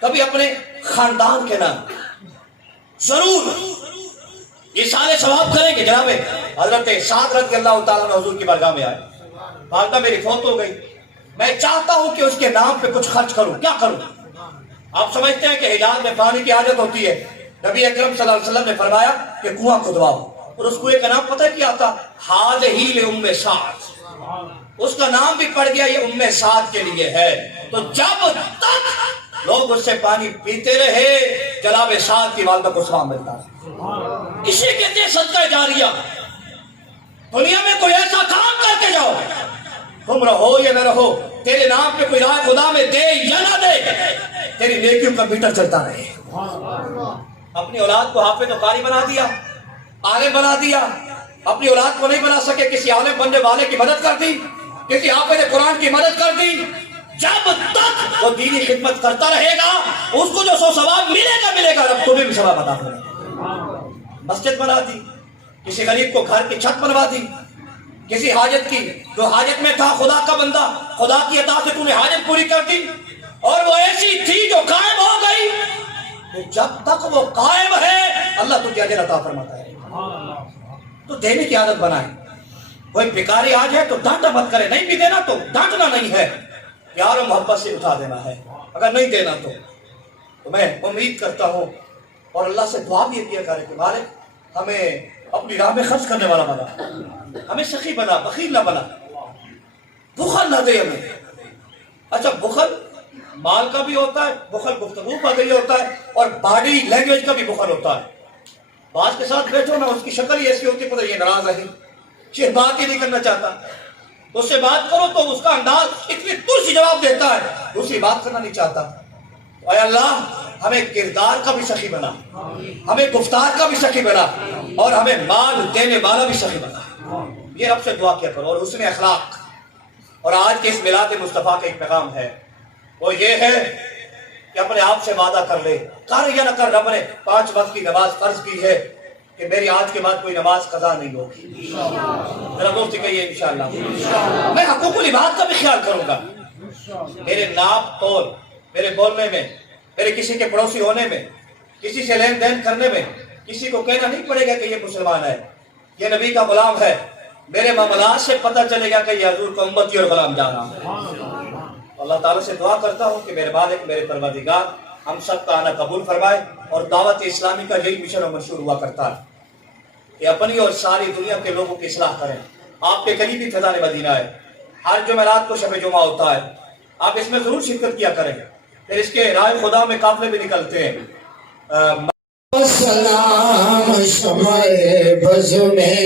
کبھی اپنے خاندان کے نام. ضرور ایصال ثواب کریں گے. جناب حضرت سعد رضی اللہ تعالیٰ عنہ حضور کی بارگاہ میں آئے, والدہ میری فوت ہو گئی, میں چاہتا ہوں کہ اس کے نام پہ کچھ خرچ کروں, کیا کروں؟ آپ سمجھتے ہیں کہ حجاز میں پانی کی حاجت ہوتی ہے. نبی اکرم صلی اللہ علیہ وسلم نے فرمایا کہ کنواں کھدواؤ, اور اس کنویں کا نام پتہ کیا تھا؟ ہاذہی لام سعد. اس کا نام بھی پڑ گیا, یہ ام سعد کے لیے ہے. تو جب تک لوگ اس سے پانی پیتے رہے جناب سعد کی والدہ کو ثواب ملتا ہے. اسے کہتے ہیں صدقہ جاریہ. دنیا میں کوئی ایسا کام کرتے جاؤ, تم رہو یا نہ رہو, تیرے نام پہ کوئی رائے خدا میں دے یا نہ دے, تیری نیکیوں کا میٹر چلتا رہے. اپنی اولاد کو حافظ و قاری بنا دیا, عالم بنا دیا, اپنی اولاد کو نہیں بنا سکے, کسی عالم بننے والے کی مدد کر دی, کسی حافظ قرآن کی مدد کر دی. جب تک وہ دینی خدمت کرتا رہے گا اس کو جو سو ثواب ملے گا, رب تمہیں بھی ثواب عطا کرے گا. مسجد بنا دی, کسی غریب کو گھر کی چھت بنوا دی, کسی حاجت کی جو حاجت میں تھا خدا کا بندہ, خدا کی عطا سے تو نے حاجت پوری کر دی, اور وہ ایسی تھی جو قائم ہو گئی. کہ جب تک وہ قائم ہے اللہ تجھے اجر عطا فرماتا ہے. تو دینے کی عادت بنائے. کوئی بھکاری آ جائے تو ڈانٹا مت کرے, نہیں بھی دینا تو ڈانٹنا نہیں ہے, پیار و محبت سے اٹھا دینا ہے. اگر نہیں دینا تو میں امید کرتا ہوں اور اللہ سے دعا بھی کیا کرے کہ مالک ہمیں اپنی راہ میں خرچ کرنے والا بنا, ہمیں سخی بنا, بخیل نہ بنا, بخل نہ دے ہمیں. اچھا بخل مال کا بھی ہوتا ہے, بخل گفتگو کا بھی ہوتا ہے, اور باڈی لینگویج کا بھی بخل ہوتا ہے. بعض کے ساتھ بیٹھو نا, اس کی شکل ہی ایسی ہوتی ہے پتہ یہ ناراض ہے, یہ بات ہی نہیں کرنا چاہتا. اس سے بات کرو تو اس کا انداز اتنی ترسی جواب دیتا ہے, دوسری بات کرنا نہیں چاہتا. اے اللہ ہمیں کردار کا بھی سخی بنا, ہمیں گفتار کا بھی سخی بنا, اور ہمیں مال دینے والا بھی سخی بنا. یہ رب سے دعا کیا کرو. اور حسن اخلاق. اور آج کے اس میلاد مصطفیٰ کا ایک پیغام ہے, وہ یہ ہے کہ اپنے آپ سے وعدہ کر لے, کر یا نہ کر. رب نے 5 وقت کی نماز فرض کی ہے کہ میری آج کے بعد کوئی نماز قضا نہیں ہوگی. ذرا دوستی کہیے انشاءاللہ. میں حقوق العباد کا بھی خیال کروں گا. میرے ناپ تول, میرے بولنے میں, میرے کسی کے پڑوسی ہونے میں, کسی سے لین دین کرنے میں کسی کو کہنا نہیں پڑے گا کہ یہ مسلمان ہے, یہ نبی کا غلام ہے. میرے معاملات سے پتہ چلے گا کہ یہ حضور کا امتی اور غلام جا رہا ہے. اللہ تعالیٰ سے دعا کرتا ہوں کہ میرے مالک, میرے پروردگار ہم سب کا آنا قبول فرمائے. اور دعوت اسلامی کا یہی مشن اور منشور ہوا کرتا ہے کہ اپنی اور ساری دنیا کے لوگوں کی اصلاح کریں. آپ کے قریبی فیضان مدینہ ہے, ہر جمعرات کو شب جمعہ ہوتا ہے, آپ اس میں ضرور شرکت کیا کریں. پھر اس کے رائے خدا میں قافلے بھی نکلتے ہیں. سلام شمع بز میں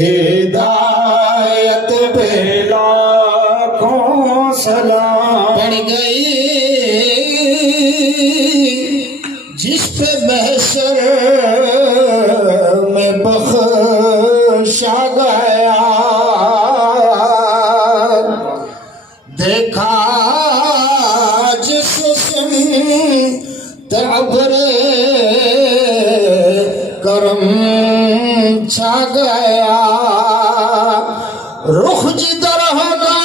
ہدایت پہ لاکھوں سلام پڑ گئی, جس پہ محشر میں بخشا گیا. دیکھا جس سمت ابر کرم چھا گیا رخ جدھر ہوگا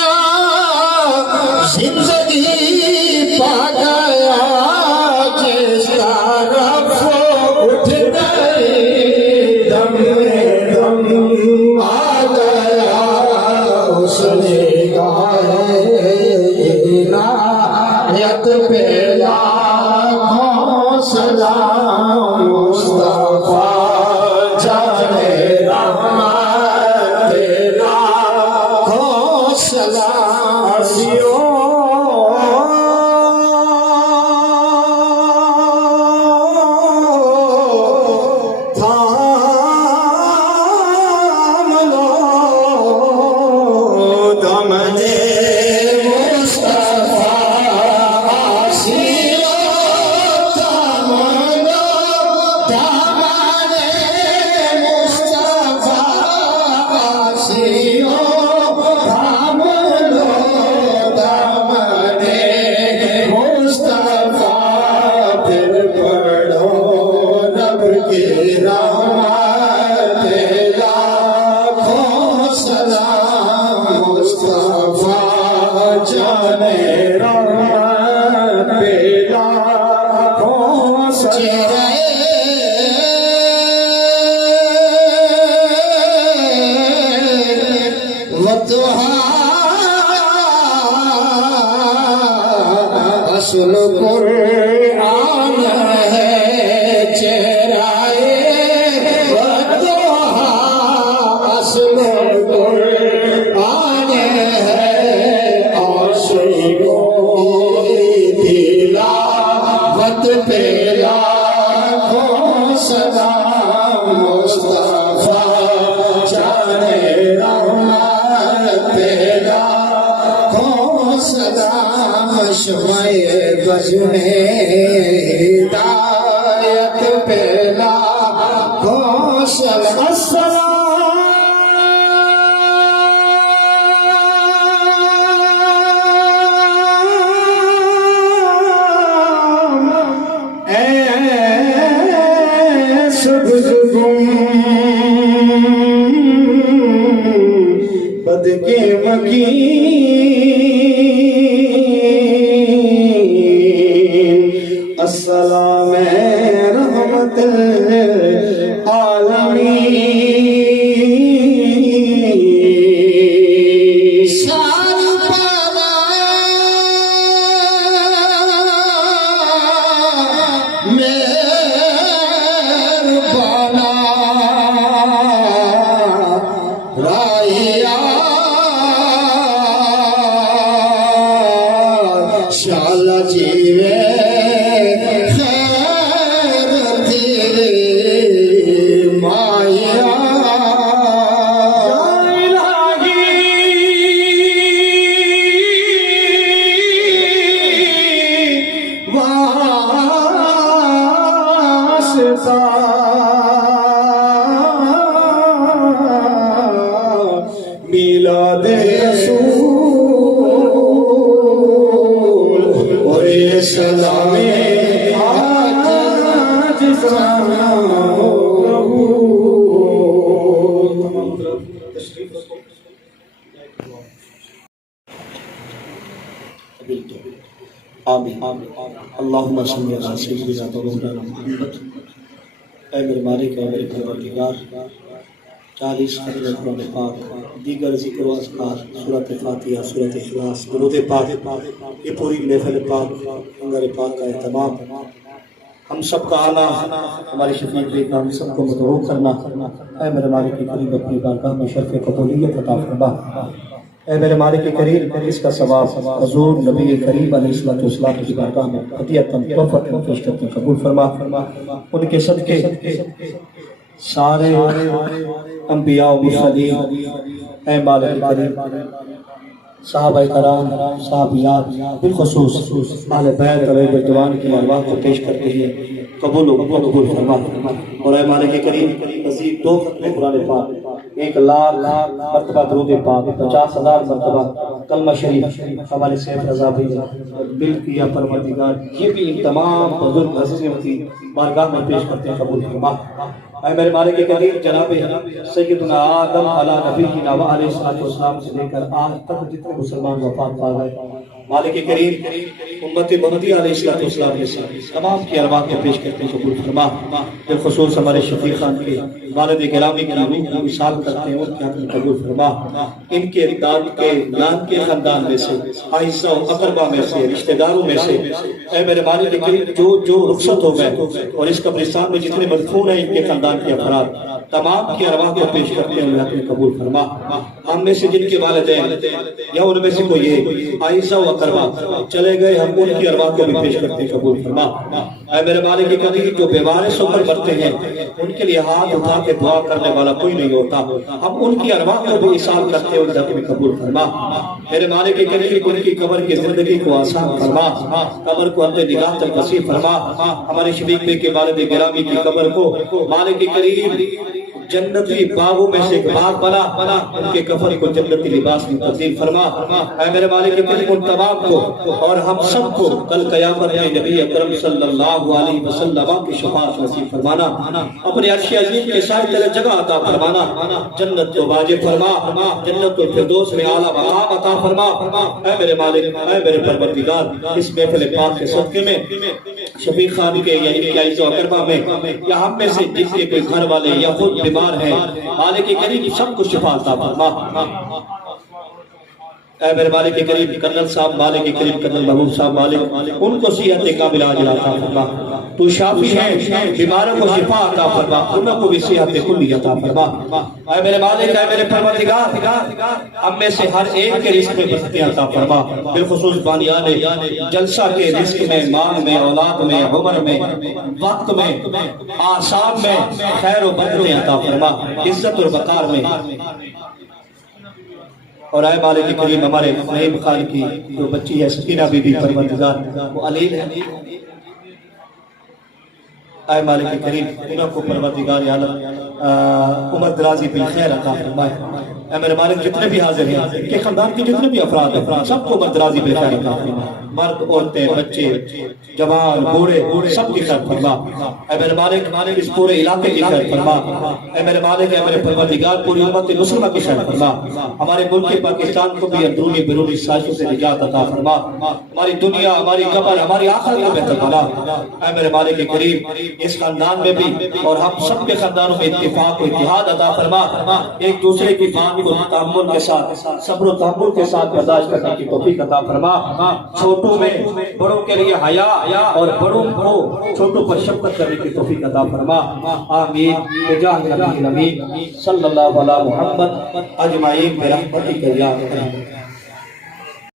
زندگی پا گیا جس طرف اٹھ گئی دم دم آ گیا اس نے گائے عنایت پہ لاکھوں سلام مصطفیٰ جانے رحمت پہ لاکھوں سلام اصل قرآن ہے چہرائے وضحا اصل قرآن ہے عاشقوں کی تلاوت پہ لاکھوں سلام مصطفیٰ جانے رحمت پہ لاکھوں سلام شمع بز میں ہدایت پہ لاکھوں سلام سبز بد کے مکین السلام رحمت عالمین شان پانا مہربانا راہیا شالا جیوے میلاد رسول اور سلام آج سلام آمین اللہم صلی علی سیدنا مولانا محمد۔ اے میرے مالک اے میرے پروردگار، 40 ختم قرآن پاک، دیگر ذکر و اذکار، سورۃ فاتحہ، سورۃ اخلاص، درود پاک، یہ پوری محفل پاک انگر پاک کا اہتمام، ہم سب کا آنا، ہمارے شفیع کا ہم سب کو مدعو کرنا۔ اے میرے مالک کریم اپنی بارگاہ میں شرف قبولیت عطا فرما۔ اے میرے مالک کریم اس کا ثواب حضور نبی کریم علیہ الصلوۃ کی بارگاہ میں عطیۃً تحفۃً فیشتاً قبول فرما۔ ان کے صدقے سارے انبیاء و مرسلین، اے مالک کریم صحابہ کرام، صحابیات، بالخصوص اہل بیت علیہ الرضوان کی ارواح کو پیش کرتے ہیں قبول و مقبول فرما۔ اور اے مالک کریم مزید 2 ختم قرآن پاک، 1,00,000 مرتبہ درود پاک، 50,000 مرتبہ کلمہ شریف ہمارے سیف رضا بھائی اور بل کیا پروردگار، یہ بھی ان تمام بزرگ ہستیوں کی بارگاہ میں پیش کرتے ہیں، قبول فرما۔ اے میرے مالک قدیر، جناب سیدنا آدم علیہ نبینا و علیہ الصلوۃ والسلام سے لے کر آج تک جتنے مسلمان وفات پا گئے، مالک کریم امت محمدی علیہ الصلوۃ والسلام کے ساتھ تمام کی ارواح کو پیش کرتے ہیں، قبول فرما۔ بالخصوص ہمارے شفیق خان کے والد گرامی کی روح کو وصال کرتے ہیں، ان کے حق میں قبول فرما۔ ان کے داد کے نان کے خاندان میں سے، آئسہ و اقربا میں سے، رشتہ داروں میں سے، اے میرے مالک کریم جو رخصت ہو گئے اور اس قبرستان میں جتنے مدفون ہیں ان کے خاندان کے افراد، تمام کی ارواح کو پیش کرتے ہیں، اللہ نے قبول فرما۔ ہم میں سے جن کے والدین یا ان میں سے کوئی ایک عائشہ و اقربا چلے گئے، ہم ان کی ارواح کو بھی پیش کرتے ہیں، قبول فرما۔ اے میرے مالک قدیر، جو بے وارث ہو کر مرتے ہیں ان کے لیے ہاتھ اٹھا کے دعا کرنے والا کوئی نہیں ہوتا، ہم ان کی ارواح کو بھی احسان کرتے ہیں، اللہ نے قبول فرما۔ میرے مالک قدیر، ان کی قبر کی زندگی کو آسان فرما، قبر کو اپنے نگاہ تک وسیع فرما۔ ہمارے شفیق بھائی کے والد گرامی کی قبر کو مالک کریم جنتی باغوں میں سے ایک باغ بنا، ان کے کفن کو جنتی لباس میں تبدیل فرما۔ اے میرے مالک کریم، ان تمام کو اور ہم سب کو کل قیامت میں نبی اکرم صلی اللہ علیہ وسلم کی شفاعت نصیب فرمانا، اپنے عرش عظیم کے سائے تلے جگہ عطا فرمانا، جنت کو واجب فرما، جنت الفردوس میں اعلیٰ مقام عطا فرما۔ اے میرے مالک، اے میرے پروردگار، اس محفل پاک کے صدقے میں شفیق خان کے یا ان کے عائزہ و اقربا میں یا ہم میں سے جس کے کوئی گھر والے یا خود بیمار ہیں، مالک کریم سب کو شفا عطا فرما۔ اے میرے مالک کریم، کرنل صاحب مالک کریم، کرنل محبوب صاحب مالک، ان کو صحت کامل عاجل عطا فرما۔ تو شافی ہے، بیماروں کو شفا عطا فرما، ان کو بھی صحت کلی عطا فرما۔ اے میرے مالک، اے میرے پروردگار، ہم میں سے ہر ایک کے رزق میں برکتیں عطا فرما، بالخصوص بانیان جلسہ کے رزق میں، مال میں، اولاد میں، عمر میں، وقت میں، آثار میں خیر و برکتیں عطا فرما، عزت اور وقار میں۔ اور اے مالک کریم، ہمارے نعیم خان کی جو بچی ہے سکینہ بی بی، پروردگار وہ علیل ہے، اے مالک کریم انہوں کو پروردگار عالم عمر درازی بالخیر عطا فرمائے۔ اے میرے مالک، جتنے بھی حاضر ہیں، ان کے خاندان کے جتنے بھی افراد ہیں، سب کو عمر درازی بالخیر عطا فرمائے، مرد، عورتیں، بچے، جوان، بوڑھے، سب کی خیر فرما۔ اے میرے مالک، اس پورے علاقے کی خیر فرما۔ اے میرے مالک، اے میرے پروردگار، پوری امت مسلمہ کی خیر فرما۔ ہمارے ملک پاکستان کو بھی اندرونی بیرونی سازشوں سے نجات عطا فرما، ہماری دنیا، ہماری قبر، ہماری آخرت کو بہتر بنا۔ اے میرے مالک کریم، اس خاندان میں بھی اور ہم سب کے خاندانوں میں اتفاق و اتحاد عطا فرما، ایک دوسرے کی بات کو تحمل کے ساتھ، صبر و تحمل کے ساتھ برداشت کرنے کی توفیق عطا فرما۔ چھوٹوں میں بڑوں کے لیے حیا اور بڑوں کو چھوٹوں پر شفقت کرنے کی توفیق عطا فرما۔ آمین بجاہ نبی الامین صلی اللہ علیہ محمد اجمعین برحمتک یا ارحم الراحمین۔